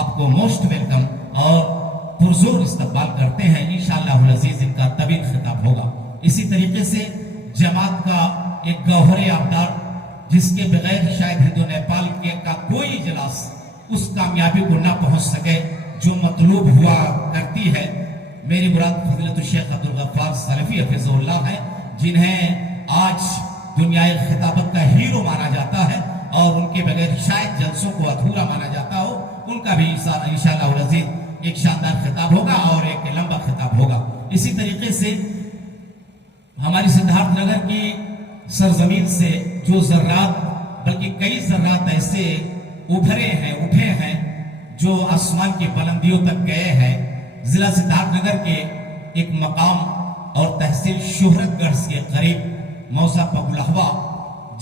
آپ کو most welcome اور پرزور استقبال کرتے ہیں. انشاءاللہ العزیز ان کا طویل خطاب ہوگا. اسی طریقے سے جماعت کا ایک گوہر آبدار جس کے بغیر شاید ہندو نیپال کا کوئی اجلاس اس کامیابی کو نہ پہنچ سکے جو مطلوب ہوا کرتی ہے. میری مراد فضیلت الشیخ عبدالغفار سلفی حفظ اللہ ہے, جنہیں آج دنیائے خطابت کا ہیرو مانا جاتا ہے اور ان کے بغیر شاید جلسوں کو ادھورا مانا جاتا ہو. ان کا بھی انشاءاللہ العزیز ایک شاندار خطاب ہوگا اور ایک لمبا خطاب ہوگا. اسی طریقے سے ہماری سدھارتھ نگر کی سرزمین سے جو ذرات, بلکہ کئی ذرات ایسے ابھرے ہیں, اٹھے ہیں, جو آسمان کی بلندیوں تک گئے ہیں. ضلع سدھارتھ نگر کے ایک مقام اور تحصیل شہرت گڑھ کے قریب موضع پگلہوا,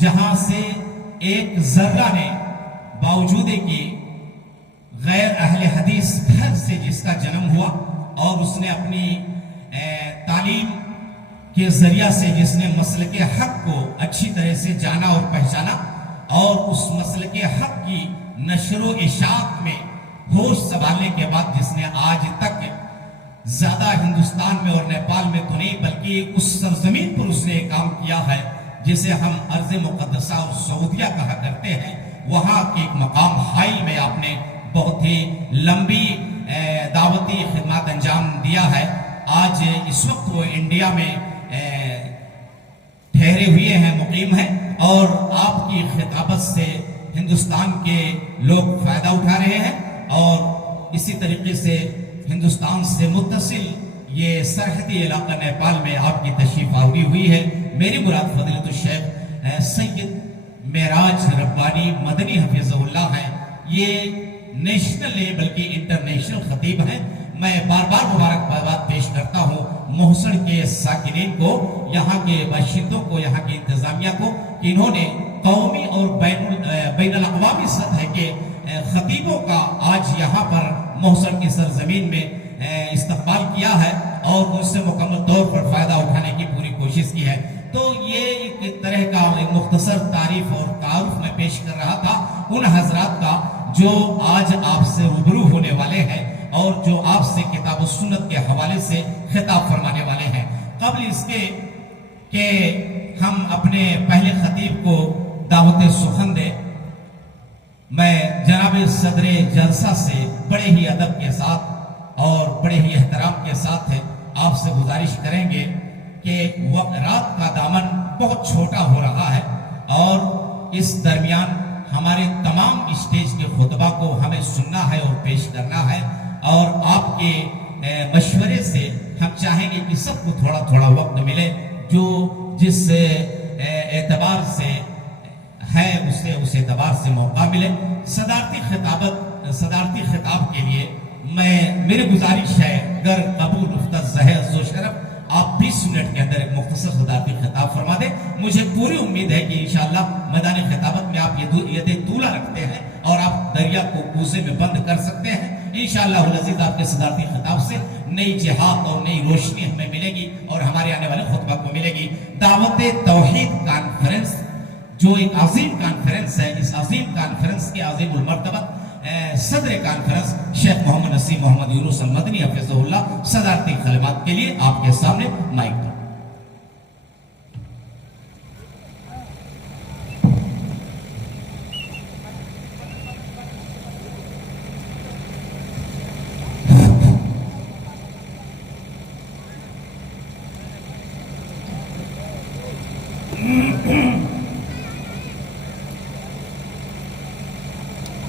جہاں سے ایک ذرہ نے باوجود کی غیر اہل حدیث گھر سے جس کا جنم ہوا اور اس نے اپنی تعلیم کے ذریعہ سے جس نے مسلک حق کو اچھی طرح سے جانا اور پہچانا اور اس مسلک حق کی نشر و اشاعت میں ہوش سنبھالنے کے بعد جس نے آج تک زیادہ ہندوستان میں اور نیپال میں تو نہیں بلکہ اس سرزمین پر اس نے کام کیا ہے جسے ہم ارض مقدسہ اور سعودیہ کہا کرتے ہیں, وہاں کے ایک مقام حائل میں آپ نے بہت ہی لمبی دعوتی خدمات انجام دیا ہے. آج اس وقت وہ انڈیا میں ٹھہرے ہوئے ہیں, مقیم ہیں, اور آپ کی خطابت سے ہندوستان کے لوگ فائدہ اٹھا رہے ہیں. اور اسی طریقے سے ہندوستان سے متصل یہ سرحدی علاقہ نیپال میں آپ کی تشریف آوری ہوئی ہے. میری مراد فضیلت الشیخ سید معراج ربانی مدنی حفظ اللہ ہیں. یہ نیشنل نہیں بلکہ انٹرنیشنل خطیب ہیں. میں بار بار مبارکباد پیش کرتا ہوں محسن کے ساکنین کو, یہاں کے باشندوں کو, یہاں کی انتظامیہ کو, کہ انہوں نے قومی اور بین الاقوامی سطح کے خطیبوں کا آج یہاں پر محسن کی سرزمین میں استقبال کیا ہے اور ان سے مکمل طور پر فائدہ اٹھانے کی پوری کوشش کی ہے. تو یہ ایک طرح کا ایک مختصر تعریف اور تعارف میں پیش کر رہا تھا ان حضرات کا جو آج آپ سے روبرو ہونے والے ہیں اور جو آپ سے کتاب و سنت کے حوالے سے خطاب فرمانے والے ہیں. قبل اس کے کہ ہم اپنے پہلے خطیب کو دعوت سخن دیں, میں جناب صدر جلسہ سے بڑے ہی ادب کے ساتھ اور بڑے ہی احترام کے ساتھ آپ سے گزارش کریں گے کہ رات کا دامن بہت چھوٹا ہو رہا ہے اور اس درمیان ہمارے تمام اسٹیج کے خطبہ کو ہمیں سننا ہے اور پیش کرنا ہے, اور آپ کے مشورے سے ہم چاہیں گے کہ سب کو تھوڑا تھوڑا وقت ملے, جو جس اعتبار سے ہے اس اعتبار سے موقع ملے. صدارتی خطاب کے لیے میری گزارش ہے گر قبول افتر زہر زو شرف آپ 20 منٹ کے اندر ایک مختصر صدارتی خطاب فرما دیں. مجھے پوری امید ہے کہ انشاءاللہ میدان خطابت میں آپ یہ طولہ رکھتے ہیں اور آپ دریا کو کوزے میں بند کر سکتے ہیں. انشاءاللہ العزیز آپ کے صدارتی خطاب سے نئی جہاد اور نئی روشنی ہمیں ملے گی اور ہمارے آنے والے خطبہ کو ملے گی. دعوت توحید کانفرنس جو ایک عظیم کانفرنس ہے, اس عظیم کانفرنس کے عظیم المرتبہ صدر کانفرنس شیخ محمد نسیم محمد یونس المدنی حفظہ اللہ صدارتی کلمات کے لیے آپ کے سامنے مائک پر.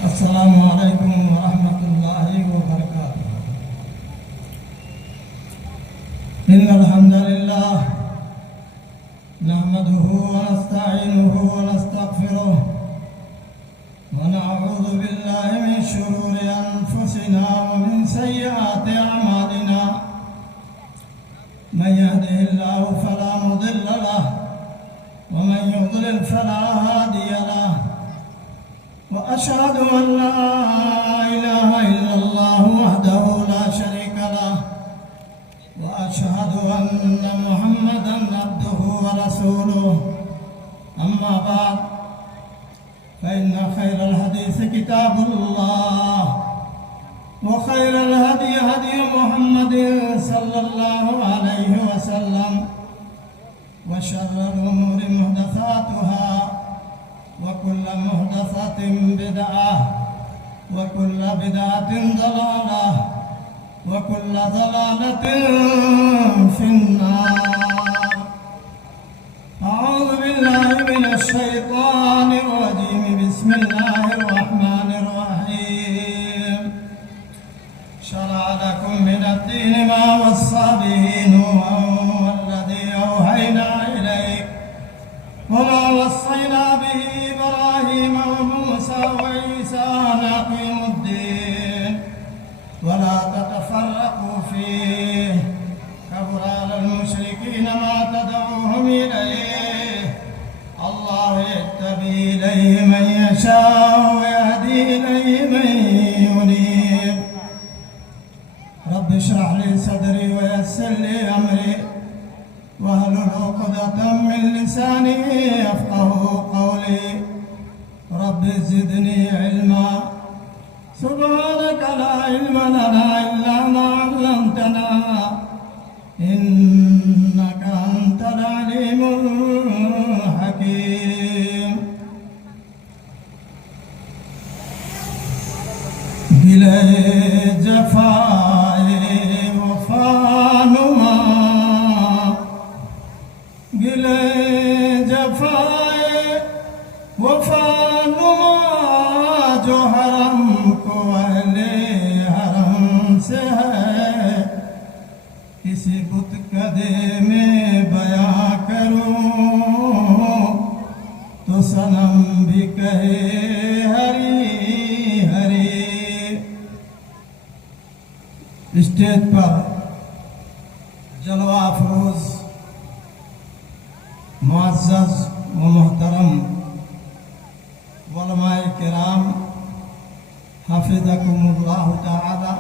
السلام علیکم ورحمۃ اللہ وبرکاتہ. ان الحمد للہ نحمده ونستعینه ونستغفره ونعوذ باللہ من شرور انفسنا ومن سیئات اعمالنا. من يهده الله فلا مضل له ومن يضلل فلا هادي له. وأشهد أن لا إله إلا الله وحده لا شريك له وأشهد أن محمدا عبده ورسوله. أما بعد فإن خير الحديث كتاب الله وخير الهدي هدي محمد صلى الله عليه وسلم وشر الأمور محدثاتها وكل محدثة بدعة وكل بدعة ضلالة وكل ضلالة في النار. أعوذ بالله من الشيطان الرجيم. بسم الله الرحمن الرحيم. شرع لكم من الدين ما وصى به نوحا والذي أوحينا إليك وما وصينا به إبراهيم وموسى وعيسى أن أقيموا الدين ولا تتفرقوا فيه كبر على المشركين ما تدعوهم إليه الله يهدي إليه من يشاء ويهدي إليه من ينيب. رب اشرح لي صدري ويسر لي أمري واحلل عقدة من لساني يفقهوا قولي. رب زدني علما سبحانك لا علم لنا إلا ما علمتنا إنك أنت العليم الحكيم. گلے جفائے وفا نما گلے جفائے وفا نما جو حرم کو اہل حرم سے ہے کسی بت کدے میں بیاں کروں تو صنم بھی کہے ہری ہری. اسٹیج پر جلوہ افروز معزز و محترم علماء کرام حفظکم اللہ تعالی،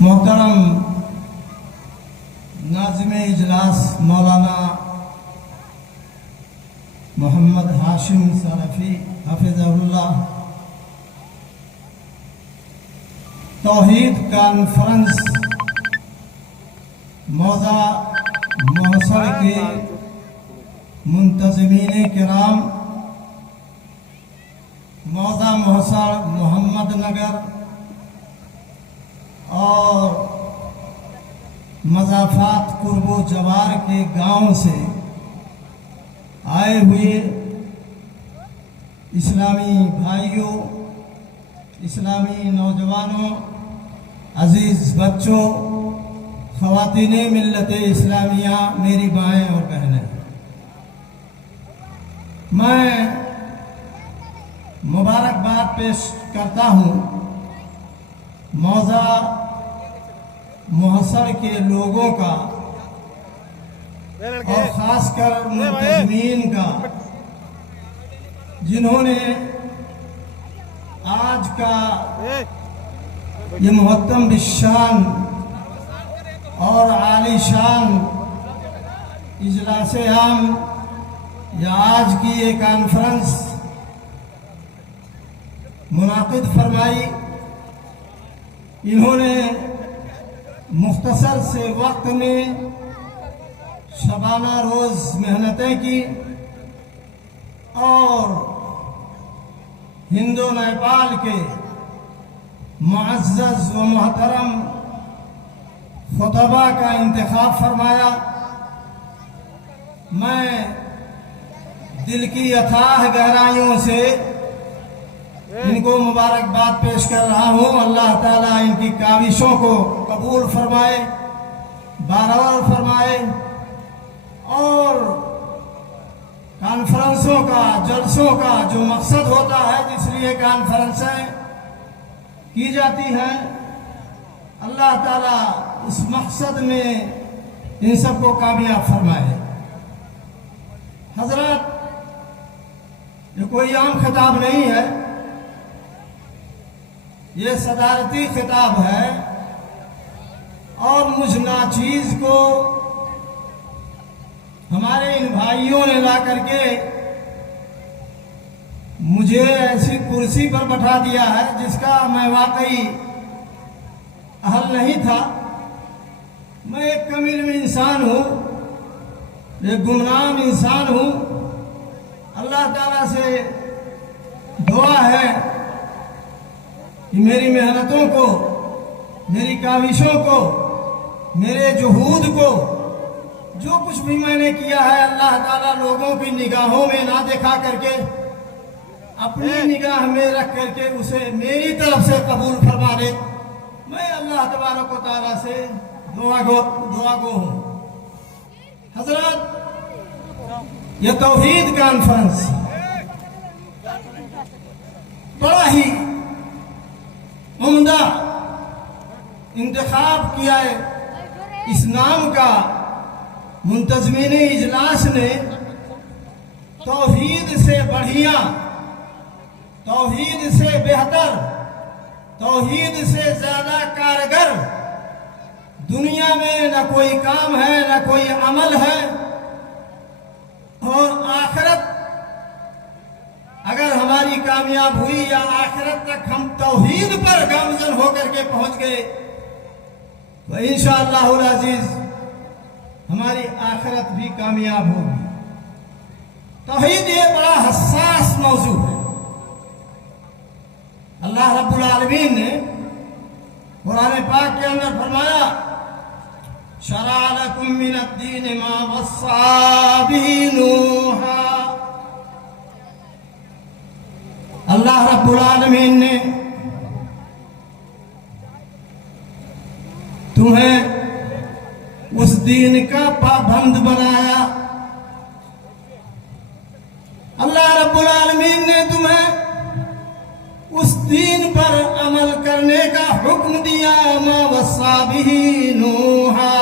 محترم ناظم اجلاس مولانا محمد ہاشم سلفی حفظہ اللہ، توحید کانفرنس موضع محصر کے منتظمین کرام، موضع محصر محمد نگر اور مضافات قرب و جوار کے گاؤں سے آئے ہوئے اسلامی بھائیوں، اسلامی نوجوانوں، عزیز بچوں، خواتین ملت اسلامیہ، میری مائیں اور بہنیں، میں مبارکباد پیش کرتا ہوں موضع محصر کے لوگوں کا اور خاص کر منتظمین کا، جنہوں نے آج کا یہ محترم بالشان اور عالی شان اجلاس عام یا آج کی یہ کانفرنس منعقد فرمائی. انہوں نے مختصر سے وقت میں شبانہ روز محنتیں کی اور ہند و نیپال کے معزز و محترم خطبہ کا انتخاب فرمایا. میں دل کی اتھاہ گہرائیوں سے ان کو مبارکباد پیش کر رہا ہوں. اللہ تعالیٰ ان کی کاوشوں کو قبول فرمائے، بارآور فرمائے اور کانفرنسوں کا، جلسوں کا جو مقصد ہوتا ہے، جس لیے کانفرنسیں کی جاتی ہیں، اللہ تعالیٰ اس مقصد میں ان سب کو کامیاب فرمائے. حضرات، یہ کوئی عام خطاب نہیں ہے، یہ صدارتی خطاب ہے اور مجھ ناچیز کو ہمارے ان بھائیوں نے لا کر کے مجھے ایسی کرسی پر بٹھا دیا ہے جس کا میں واقعی اہل نہیں تھا. میں ایک کمیل انسان ہوں, ایک گمنام انسان ہوں. اللہ تعالیٰ سے دعا ہے کہ میری محنتوں کو, میری کاوشوں کو, میرے جہود کو, جو کچھ بھی میں نے کیا ہے, اللہ تعالیٰ لوگوں کی نگاہوں میں نہ دکھا کر کے اپنی نگاہ میں رکھ کر کے اسے میری طرف سے قبول فرما دے. میں اللہ تبارک و تعالیٰ سے دعا گو ہوں. حضرات, یہ توحید کانفرنس بڑا ہی عمدہ انتخاب کیا ہے اس نام کا منتظمین اجلاس نے. توحید سے بڑھیا, توحید سے بہتر, توحید سے زیادہ کارگر دنیا میں نہ کوئی کام ہے, نہ کوئی عمل ہے. اور آخرت اگر ہماری کامیاب ہوئی یا آخرت تک ہم توحید پر گامزن ہو کر کے پہنچ گئے تو انشاءاللہ العزیز ہماری آخرت بھی کامیاب ہوگی. توحید یہ بڑا حساس موضوع ہے. اللہ رب العالمین نے قرآن پاک کے اندر فرمایا, شرع لکم من الدین ما وصى به نوحا. اللہ رب العالمین نے تمہیں اس دین کا پابند بنایا. اللہ رب العالمین نے تمہیں اس دین پر عمل کرنے کا حکم دیا. ما وصى به نوحا,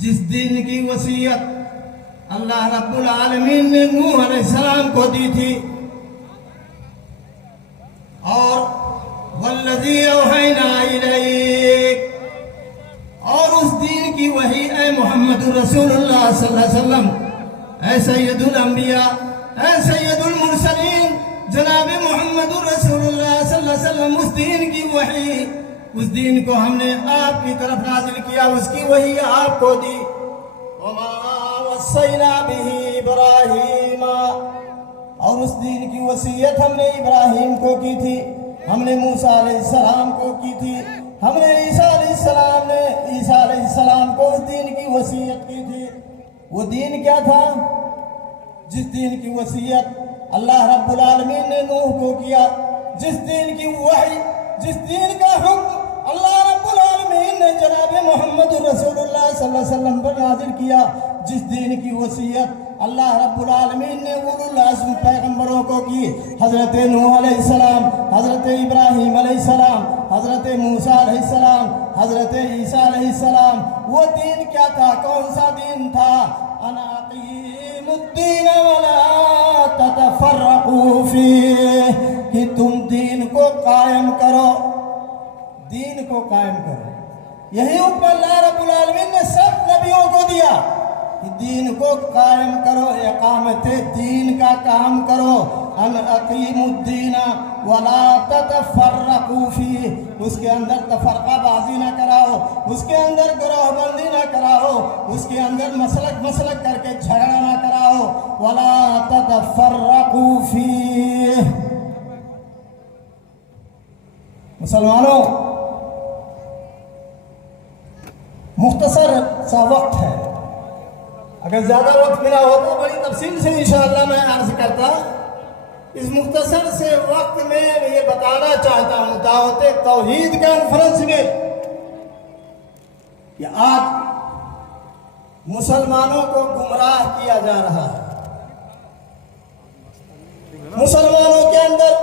جس دین کی وصیت اللہ رب العالمین نے نوح علیہ السلام کو دی تھی. اور والذی اوحینا الیک, اور اس دین کی وحی اے محمد رسول اللہ صلی اللہ علیہ وسلم, اے سید الانبیاء, اے سید المرسلین, جناب محمد رسول اللہ صلی اللہ علیہ وسلم, اس دین کی وحی, اس دین کو ہم نے آپ کی طرف نازل کیا, اس کی وحی آپ کو دی. وما وصینا به ابراہیم, اور اس دین کی وصیت ہم نے ابراہیم کو کی تھی, ہم نے موسیٰ علیہ السلام کو کی تھی, ہم نے عیسیٰ علیہ السلام کو اس دین کی وصیت کی تھی. وہ دین کیا تھا؟ جس دین کی وصیت اللہ رب العالمین نے نوح کو کیا, جس دین کی وحی, جس دین کا حکم اللہ رب العالمین نے جناب محمد رسول اللہ صلی اللہ علیہ وسلم پر نازل کیا, جس دین کی وصیت اللہ رب العالمین نے اولو العزم پیغمبروں کو کی, حضرت نوح علیہ السلام, حضرت ابراہیم علیہ السلام, حضرت موسیٰ علیہ السلام, حضرت عیسیٰ علیہ السلام. وہ دین کیا تھا؟ کون سا دین تھا؟ ان اقیموا الدین ولا تتفرقوا فیہ, کہ تم دین کو قائم کرو, دین کو قائم کرو. یہی حکم اللہ رب العالمین نے سب نبیوں کو دیا کہ دین کو قائم کرو, اقامت دین کا کام کرو. ان اقیموا الدین ولا تتفرقوا فیہ, اس کے اندر تفرقہ بازی نہ کراؤ, اس کے اندر گروہ بندی نہ کراؤ, اس کے اندر مسلک کر کے جھگڑا نہ کراؤ. ولا تتفرقوا فیہ. مسلمانوں, مختصر سا وقت ہے, اگر زیادہ وقت ملا ہو تو بڑی تفصیل سے انشاءاللہ میں عرض کرتا. اس مختصر سے وقت میں یہ بتانا چاہتا ہوں دعوت توحید کانفرنس میں کہ آج مسلمانوں کو گمراہ کیا جا رہا ہے. مسلمانوں کے اندر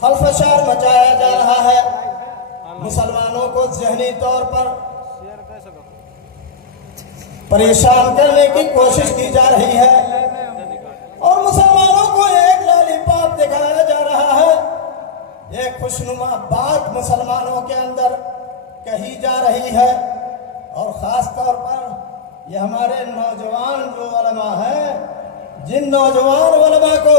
خلفشار مچایا جا رہا ہے, مسلمانوں کو ذہنی طور پر پریشان کرنے کی کوشش کی جا رہی ہے, اور مسلمانوں کو ایک لالی پاپ دکھایا جا رہا ہے. ایک خوشنما بات مسلمانوں کے اندر کہی جا رہی ہے, اور خاص طور پر یہ ہمارے نوجوان جو علماء ہیں, جن نوجوان علماء کو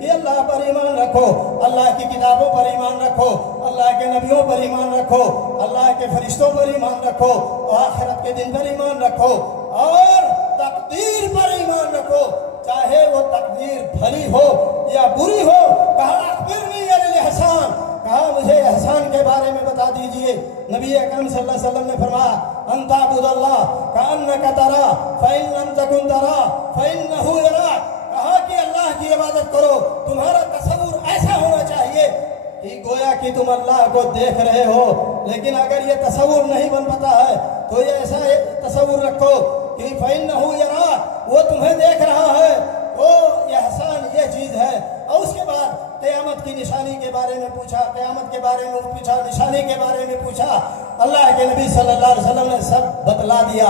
کہ اللہ پر ایمان رکھو، اللہ کی کتابوں پر ایمان رکھو، اللہ کے نبیوں پر ایمان رکھو، اللہ کے فرشتوں پر ایمان رکھو، آخرت کے دن پر ایمان رکھو، اور تقدیر پر ایمان رکھو، چاہے وہ تقدیر بھلی ہو یا بری ہو۔ کہا اخبرنی عن الاحسان، کہا مجھے احسان کے بارے میں بتا دیجئے۔ نبی اکرم صلی اللہ علیہ وسلم نے فرمایا ان تعبد اللہ کأنک ترا فإن لم تکن ترا فإنہ یراک، کہا کہ اللہ کی عبادت کرو، تمہارا تصور ایسا ہونا چاہیے کہ گویا کہ تم اللہ کو دیکھ رہے ہو، لیکن اگر یہ تصور نہیں بن پاتا ہے تو یہ ایسا تصور رکھو کہ فإنہ یراک، وہ تمہیں دیکھ رہا ہے۔ تو احسان یہ چیز ہے۔ اور اس کے بعد قیامت کی نشانی کے بارے میں پوچھا، قیامت کے بارے میں پوچھا، نشانی کے بارے میں پوچھا۔ اللہ کے نبی صلی اللہ علیہ وسلم نے سب بتلا دیا۔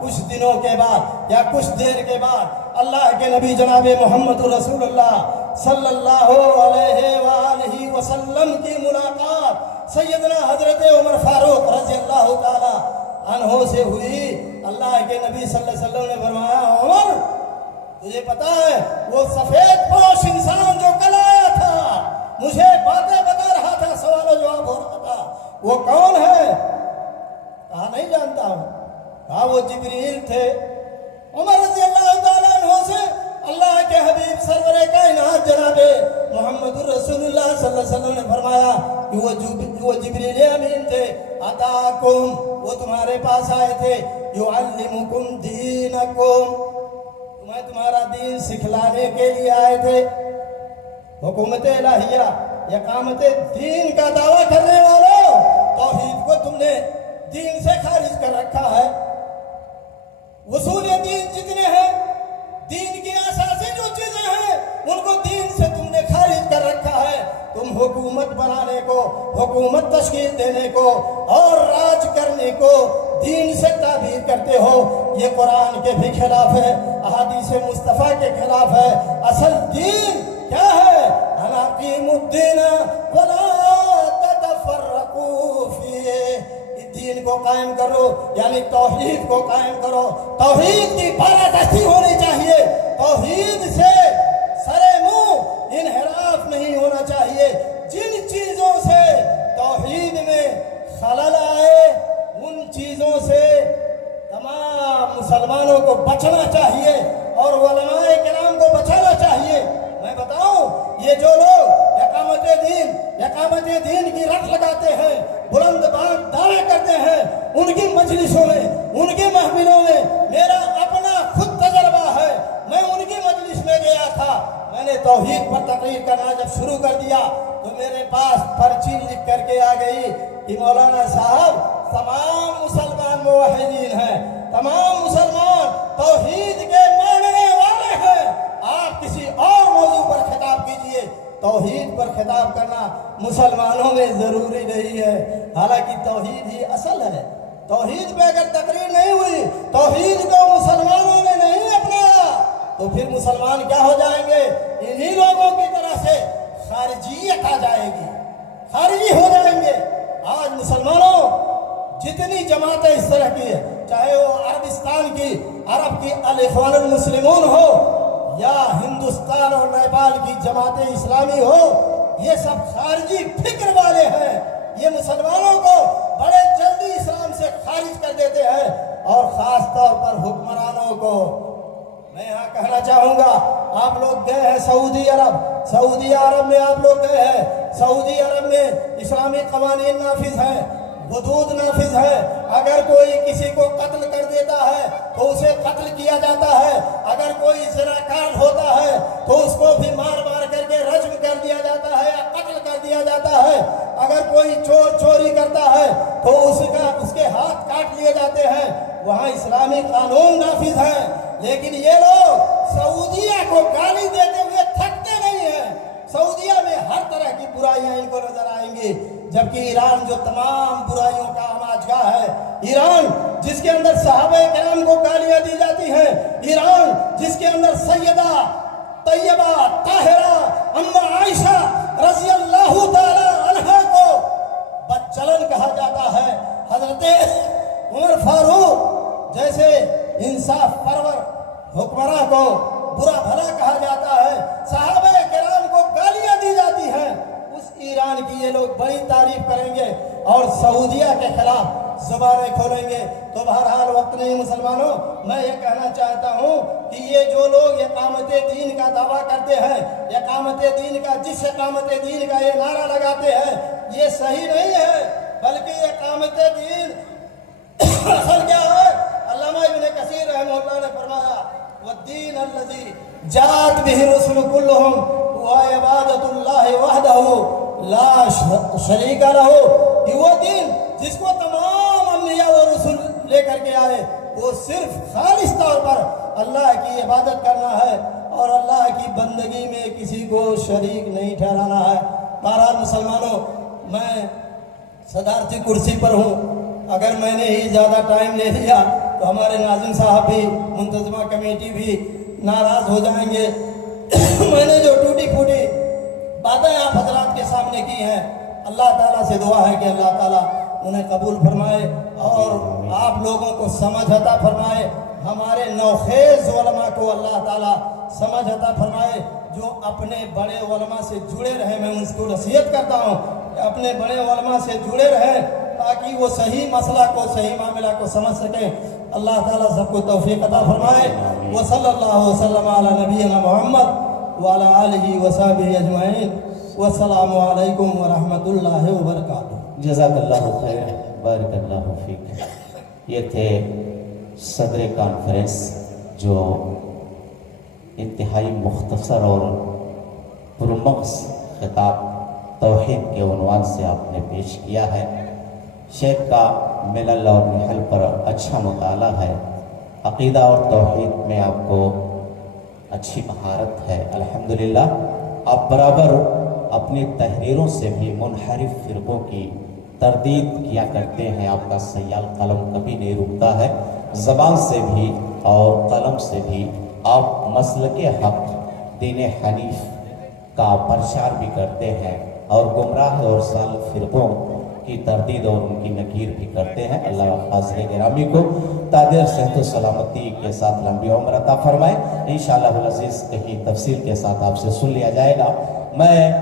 کچھ دنوں کے بعد یا کچھ دیر کے بعد اللہ کے نبی جناب محمد رسول اللہ صلی اللہ علیہ وآلہ وسلم کی ملاقات سیدنا حضرت عمر فاروق رضی اللہ تعالی عنہ سے ہوئی۔ اللہ کے نبی صلی اللہ علیہ وسلم نے فرمایا عمر، تجھے پتا ہے وہ سفید پوش انسان جو کل آیا تھا، مجھے باتیں بتا رہا تھا، سوال و جواب ہو رہا تھا، وہ کون ہے؟ کہا نہیں جانتا ہوں۔ کہا وہ جبریل تھے۔ عمر رضی اللہ تعالیٰ عنہ سے اللہ کے حبیب سرور کائنات جناب محمد رسول اللہ صلی اللہ علیہ وسلم نے فرمایا کہ وہ جبریل امین تھے، اتاکم، وہ تمہارے پاس آئے تھے، یعلمکم دینکم، تمہیں تمہارا دین سکھلانے کے لیے آئے تھے۔ حکومت الہیہ، اقامت دین کا دعویٰ کرنے والوں، توحید کو تم نے دین سے خارج کر رکھا ہے۔ اصول دین جتنے ہیں، دین کی اساسی جو چیزیں ہیں، ان کو دین سے تم نے خارج کر رکھا ہے۔ تم حکومت بنانے کو، حکومت تشکیل دینے کو اور راج کرنے کو دین سے تعبیر کرتے ہو، یہ قرآن کے بھی خلاف ہے، احادیث مصطفیٰ کے خلاف ہے۔ اصل دین کیا ہے؟ ان اقیموا الدین ولا تتفرقوا فیہ، دین کو قائم کرو، یعنی توحید کو قائم کرو۔ توحید کی بالادستی ہونی چاہیے، توحید سے سرے منہ انحراف نہیں ہونا چاہیے۔ جن چیزوں سے توحید میں خلل آئے، ان چیزوں سے تمام مسلمانوں کو بچنا چاہیے اور علماء کرام کو بچانا چاہیے۔ میں بتاؤں، یہ جو لوگ اقامت دین کی رٹ لگاتے ہیں، بلند بلند دعوے کرتے ہیں، ان کی مجلسوں میں، ان کی محفلوں میں میرا اپنا خود تجربہ ہے۔ میں ان کی مجلس میں گیا تھا، میں نے توحید پر تقریر کرنا جب شروع کر دیا تو میرے پاس پرچی لکھ کر کے آ گئی کہ مولانا صاحب تمام مسلمان موحدین ہیں، تمام مسلمان توحید کے ماننے والے ہیں، آپ کسی اور موضوع پر خطاب کیجئے۔ توحید پر خطاب کرنا مسلمانوں میں ضروری نہیں ہے، حالانکہ توحید ہی اصل ہے۔ توحید پہ اگر تقریر نہیں ہوئی، توحید کو مسلمانوں نے نہیں اپنایا، تو پھر مسلمان کیا ہو جائیں گے؟ انہی لوگوں کی طرح سے خارجیت آ جائے گی، خارجی ہو جائیں گے۔ آج مسلمانوں جتنی جماعتیں اس طرح کی ہے، چاہے وہ عربستان کی، عرب کی الاخوان المسلمون ہو، یا ہندوستان اور نیپال کی جماعت اسلامی ہو، یہ سب خارجی فکر والے ہیں۔ یہ مسلمانوں کو بڑے جلدی اسلام سے خارج کر دیتے ہیں، اور خاص طور پر حکمرانوں کو۔ میں یہاں کہنا چاہوں گا، آپ لوگ گئے ہیں سعودی عرب میں آپ لوگ گئے ہیں۔ سعودی عرب میں اسلامی قوانین نافذ ہیں، حدود نافذ ہے۔ اگر کوئی کسی کو قتل کر دیتا ہے تو اسے قتل کیا جاتا ہے، اگر کوئی زناکار ہوتا ہے تو اس کو بھی مار کر کے رجم کر دیا جاتا ہے یا قتل کر دیا جاتا ہے۔ اگر کوئی چوری کرتا ہے تو اس کے ہاتھ کاٹ لیے جاتے ہیں۔ وہاں اسلامی قانون نافذ ہیں، لیکن یہ لوگ سعودیہ کو گالی دیتے ہوئے تھکتے نہیں ہیں۔ سعودیہ میں ہر طرح کی برائیاں ان کو نظر آئیں گی، جبکہ ایران جو تمام برائیوں کا آماجگاہ ہے، ایران جس کے اندر صحابہ کرام کو گالیاں دی جاتی ہیں، ایران جس کے اندر سیدہ طیبہ طاہرہ اما عائشہ رضی اللہ تعالی عنہا کو بدچلن کہا جاتا ہے، حضرت عمر فاروق جیسے انصاف پرور حکمراں کو برا بھلا کہا جاتا ہے، صحابہ کرام کو یہ لوگ بڑی تعریف کریں گے اور سعودیہ کے خلاف زبانیں کھولیں گے. تو بہرحال وقت نہیں مسلمانوں، میں یہ کہنا چاہتا ہوں کہ یہ جو لوگ اقامت دین کا دعویٰ کرتے ہیں، اقامت دین کا، جس اقامت دین کا یہ نعرہ لگاتے ہیں، یہ صحیح نہیں ہے. بلکہ اقامت دین اصل کیا ہے؟ علامہ ابن کثیر رحمہ اللہ نے فرمایا والدین الذی جاءت به الرسل كلهم هو عبادت اللہ وحدہ لا شریک لہ، کہ وہ دین جس کو تمام انبیاء و رسول لے کر کے آئے وہ صرف خالص طور پر اللہ کی عبادت کرنا ہے اور اللہ کی بندگی میں کسی کو شریک نہیں ٹھہرانا ہے. بہرحال مسلمانوں، میں صدارتی کرسی پر ہوں، اگر میں نے ہی زیادہ ٹائم لے لیا تو ہمارے ناظم صاحب بھی، منتظمہ کمیٹی بھی ناراض ہو جائیں گے. میں نے جو ٹوٹی پھوٹی باتیں آپ حضرات کے سامنے کی ہیں، اللہ تعالیٰ سے دعا ہے کہ اللہ تعالیٰ انہیں قبول فرمائے اور آپ لوگوں کو سمجھ عطا فرمائے. ہمارے نوخیز علماء کو اللہ تعالیٰ سمجھ عطا فرمائے، جو اپنے بڑے علماء سے جڑے رہے. میں ان کو نصیحت کرتا ہوں کہ اپنے بڑے علماء سے جڑے رہیں تاکہ وہ صحیح مسئلہ کو، صحیح معاملہ کو سمجھ سکیں. اللہ تعالیٰ سب کو توفیق عطا فرمائے. وصلی اللہ وسلم علی نبینا محمد وعلی آلہ وصحبہ اجمعین. والسلام علیکم ورحمۃ اللہ وبرکاتہ. جزاک اللہ خیر، بارک اللہ فیک. یہ تھے صدر کانفرنس جو انتہائی مختصر اور پرمغز خطاب توحید کے عنوان سے آپ نے پیش کیا ہے. شیخ کا ملل اور نحل پر اچھا مطالعہ ہے. عقیدہ اور توحید میں آپ کو اچھی مہارت ہے الحمدللہ. آپ برابر اپنی تحریروں سے بھی منحرف فرقوں کی تردید کیا کرتے ہیں. آپ کا سیال قلم کبھی نہیں رکتا ہے. زبان سے بھی اور قلم سے بھی آپ مسلک حق دین حنیف کا پرچار بھی کرتے ہیں اور گمراہ اور ضال فرقوں کی تردید اور ان کی نکیر بھی کرتے ہیں. اللہ حاضر گرامی کو تادر صحت و سلامتی کے ساتھ لمبی عمر عطا فرمائے. انشاءاللہ العزیز کہیں تفصیل کے ساتھ آپ سے سن لیا جائے گا. میں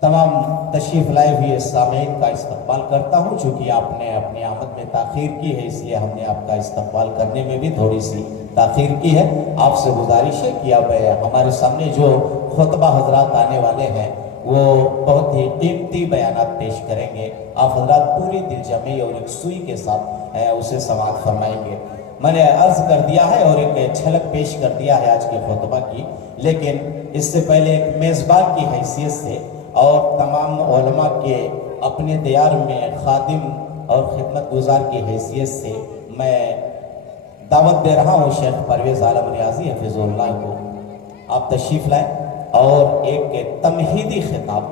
تمام تشریف لائے ہوئے سامعین کا استقبال کرتا ہوں. چونکہ آپ نے اپنی آمد میں تاخیر کی ہے، اس لیے ہم نے آپ کا استقبال کرنے میں بھی تھوڑی سی تاخیر کی ہے. آپ سے گزارش ہے کہ اب ہمارے سامنے جو خطبہ حضرات آنے والے ہیں وہ بہت ہی قیمتی بیانات پیش کریں گے. آپ حضرات پوری دل جمعی اور ایک سوئی کے ساتھ اسے سماعت فرمائیں گے. میں نے عرض کر دیا ہے اور ایک جھلک پیش کر دیا ہے آج کے خطبہ کی، لیکن اس سے پہلے ایک میزبان کی حیثیت سے اور تمام علماء کے اپنے دیار میں خادم اور خدمت گزار کی حیثیت سے میں دعوت دے رہا ہوں شیخ پرویز عالم ریاضی حفظ اللہ کو. آپ تشریف لائیں اور ایک تمہیدی خطاب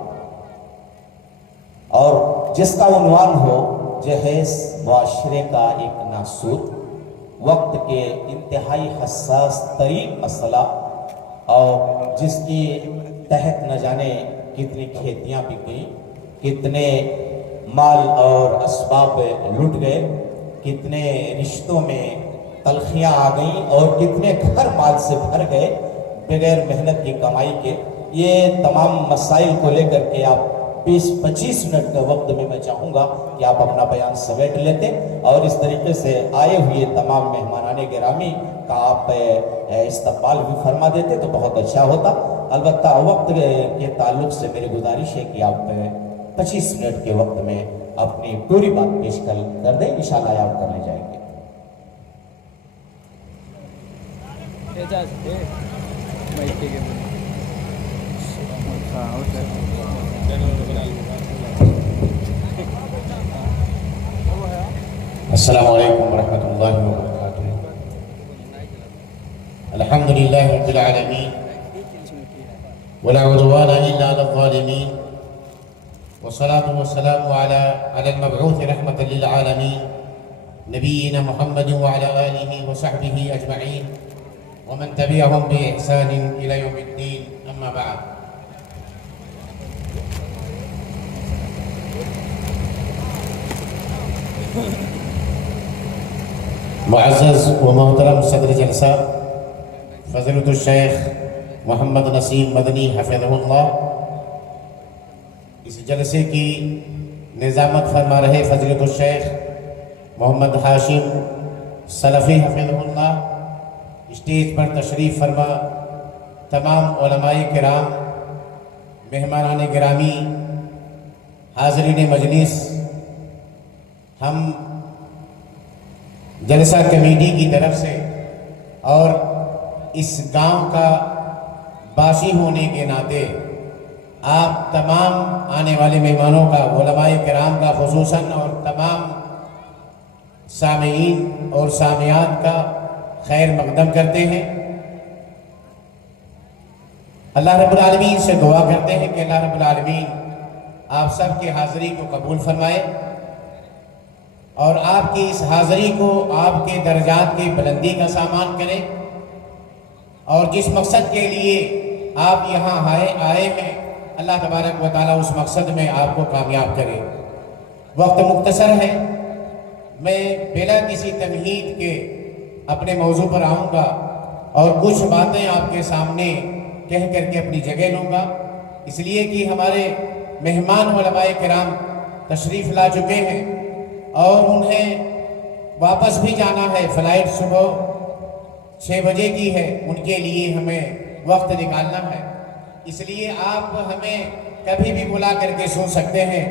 اور جس کا عنوان ہو جہیز معاشرے کا ایک ناسور، وقت کے انتہائی حساس ترین مسئلہ اور جس کی تحت نہ جانے کتنی کھیتیاں بک گئیں، کتنے مال اور اسباب لٹ گئے، کتنے رشتوں میں تلخیاں آ گئیں اور کتنے گھر مال سے بھر گئے بغیر محنت کی کمائی کے. یہ تمام مسائل کو لے کر کے آپ 20-25 منٹ کے وقت میں چاہوں گا کہ آپ اپنا بیان سمیٹ لیتے اور اس طریقے سے آئے ہوئے تمام مہمانان گرامی کا آپ استقبال بھی فرما دیتے تو بہت اچھا ہوتا. البتہ وقت کے تعلق سے میری گزارش ہے کہ آپ 25 منٹ کے وقت میں اپنی پوری بات پیش کر دیں. انشاءاللہ آپ کر لے جائیں گے. السلام علیکم ورحمۃ اللہ وبرکاتہ. الحمد للہ رب العالمین ولا عدوان الا على الظالمین والصلاة والسلام على المبعوث رحمة للعالمین نبینا محمد وعلى آلہ وصحبہ اجمعین ومن تبعهم بإحسان إلى يوم الدين. أما بعد، معزز و محترم صدر جلسہ فضیلۃ الشیخ محمد نسیم مدنی حفظہ اللہ، اس جلسے کی نظامت فرما رہے فضیلت الشیخ محمد ہاشم سلفی حفظہ اللہ، اسٹیج پر تشریف فرما تمام علماء کرام، مہمانان گرامی، حاضرین مجلس، ہم جلسہ کمیٹی کی طرف سے اور اس گاؤں کا باسی ہونے کے ناطے آپ تمام آنے والے مہمانوں کا، علماء کرام کا خصوصاً، اور تمام سامعین اور سامعات کا خیر مقدم کرتے ہیں۔ اللہ رب العالمین سے دعا کرتے ہیں کہ اللہ رب العالمین آپ سب کی حاضری کو قبول فرمائے اور آپ کی اس حاضری کو آپ کے درجات کی بلندی کا سامان کرے، اور جس مقصد کے لیے آپ یہاں آئے ہیں اللہ تبارک و تعالیٰ اس مقصد میں آپ کو کامیاب کرے۔ وقت مختصر ہے، میں بلا کسی تمہید کے اپنے موضوع پر آؤں گا اور کچھ باتیں آپ کے سامنے کہہ کر کے اپنی جگہ لوں گا، اس لیے کہ ہمارے مہمان علماء کرام تشریف لا چکے ہیں اور انہیں واپس بھی جانا ہے، فلائٹ صبح 6 بجے کی ہے، ان کے لیے ہمیں وقت نکالنا ہے، اس لیے آپ ہمیں کبھی بھی بلا کر کے سن سکتے ہیں۔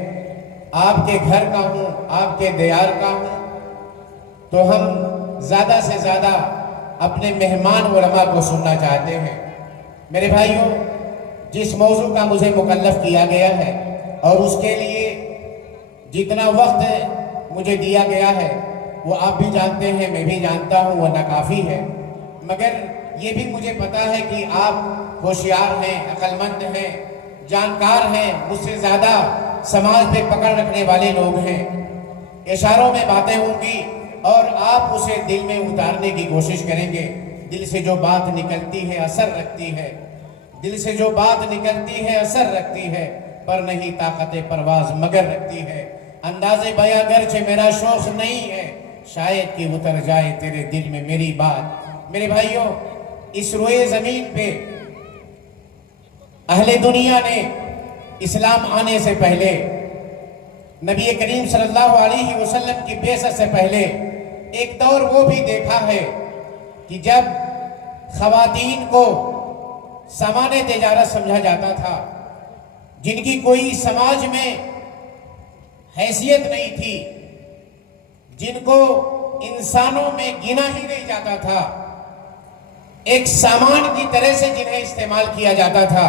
آپ کے گھر کا ہوں، آپ کے دیار کا ہوں، تو ہم زیادہ سے زیادہ اپنے مہمان علماء کو سننا چاہتے ہیں۔ میرے بھائیوں، جس موضوع کا مجھے مکلف کیا گیا ہے اور اس کے لیے جتنا وقت مجھے دیا گیا ہے وہ آپ بھی جانتے ہیں، میں بھی جانتا ہوں، وہ ناکافی ہے، مگر یہ بھی مجھے پتا ہے کہ آپ ہوشیار ہیں، عقل مند ہیں، جانکار ہیں، مجھ سے زیادہ سماج پہ پکڑ رکھنے والے لوگ ہیں۔ اشاروں میں باتیں ہوں گی اور آپ اسے دل میں اتارنے کی کوشش کریں گے۔ دل سے جو بات نکلتی ہے اثر رکھتی ہے، دل سے جو بات نکلتی ہے اثر رکھتی ہے، پر نہیں طاقت پرواز مگر رکھتی ہے۔ انداز بیاں گرچہ میرا شوق نہیں ہے، شاید کہ اتر جائے تیرے دل میں میری بات۔ میرے بھائیوں، اس روئے زمین پہ اہل دنیا نے اسلام آنے سے پہلے، نبی کریم صلی اللہ علیہ وسلم کی بعثت سے پہلے ایک دور وہ بھی دیکھا ہے کہ جب خواتین کو سامان تجارت سمجھا جاتا تھا، جن کی کوئی سماج میں حیثیت نہیں تھی، جن کو انسانوں میں گنا ہی نہیں جاتا تھا، ایک سامان کی طرح سے جنہیں استعمال کیا جاتا تھا،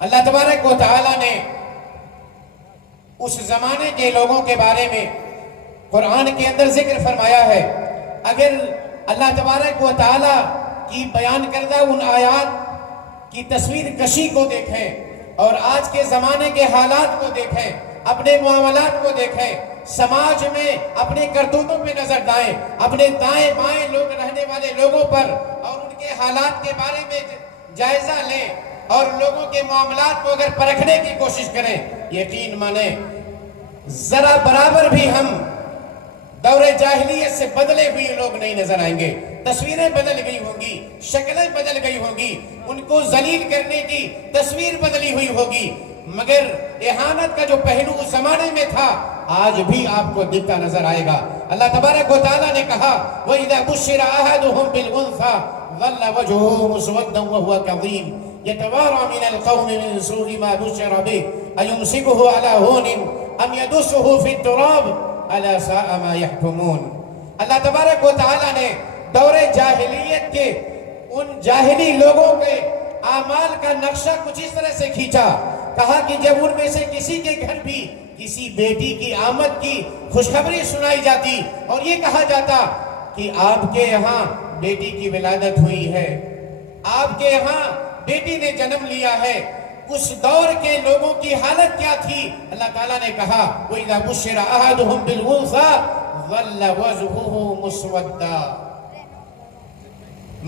اللہ تبارک و تعالیٰ نے اس زمانے کے لوگوں کے بارے میں قرآن کے اندر ذکر فرمایا ہے۔ اگر اللہ تبارک و تعالیٰ کی بیان کردہ ان آیات کی تصویر کشی کو دیکھیں اور آج کے زمانے کے حالات کو دیکھیں، اپنے معاملات کو دیکھیں، سماج میں اپنے کرتوتوں پہ نظر ڈالیں، اپنے دائیں بائیں لوگ رہنے والے لوگوں پر اور ان کے حالات کے بارے میں جائزہ لیں اور لوگوں کے معاملات کو اگر پرکھنے کی کوشش کریں، یقین مانیں ذرا برابر بھی ہم دور جاہلیت سے بدلے ہوئے لوگ نہیں نظر آئیں گے۔ تصویریں بدل گئی ہوں گی، شکلیں بدل گئی ہوں گی، ان کو ذلیل کرنے کی تصویر بدلی ہوئی ہوگی، مگر اہانت کا جو پہلو اس زمانے میں تھا آج بھی آپ کو دکھتا نظر آئے گا۔ اللہ تبارک و تعالیٰ نے کہا وَإِذَا بُشِّرَ أَحَدُهُم بِالْأُنثَىٰ ظَلَّ وَجْهُهُ مُسْوَدًّا وَهُوَ كَظِيمٌ يَتَوَارَىٰ مِنَ الْقَوْمِ مِنْ سُوءِ مَا بُشِّرَ بِهِ أَيُمْسِكُهُ عَلَىٰ هُونٍ أَمْ يَدُسُّهُ فِي التُّرَابِ أَلَا سَاءَ مَا يَحْكُمُونَ۔ اللہ تبارک و تعالیٰ نے دور جاہلیت کے ان جاہلی لوگوں کے اعمال کا نقشہ کچھ اس طرح سے کھینچا، کہا کہ جب ان میں سے کسی کے گھر بھی کسی بیٹی کی آمد کی خوشخبری سنائی جاتی اور یہ کہا جاتا کہ آپ کے یہاں بیٹی کی ولادت ہوئی ہے، آپ کے یہاں بیٹی نے جنم لیا ہے، اس دور کے لوگوں کی حالت کیا تھی؟ اللہ تعالیٰ نے کہا وَإِذَا بُشِّرَ أَحَدُهُم بِالْأُنثَىٰ ظَلَّ وَجْهُهُ مُسْوَدًّا۔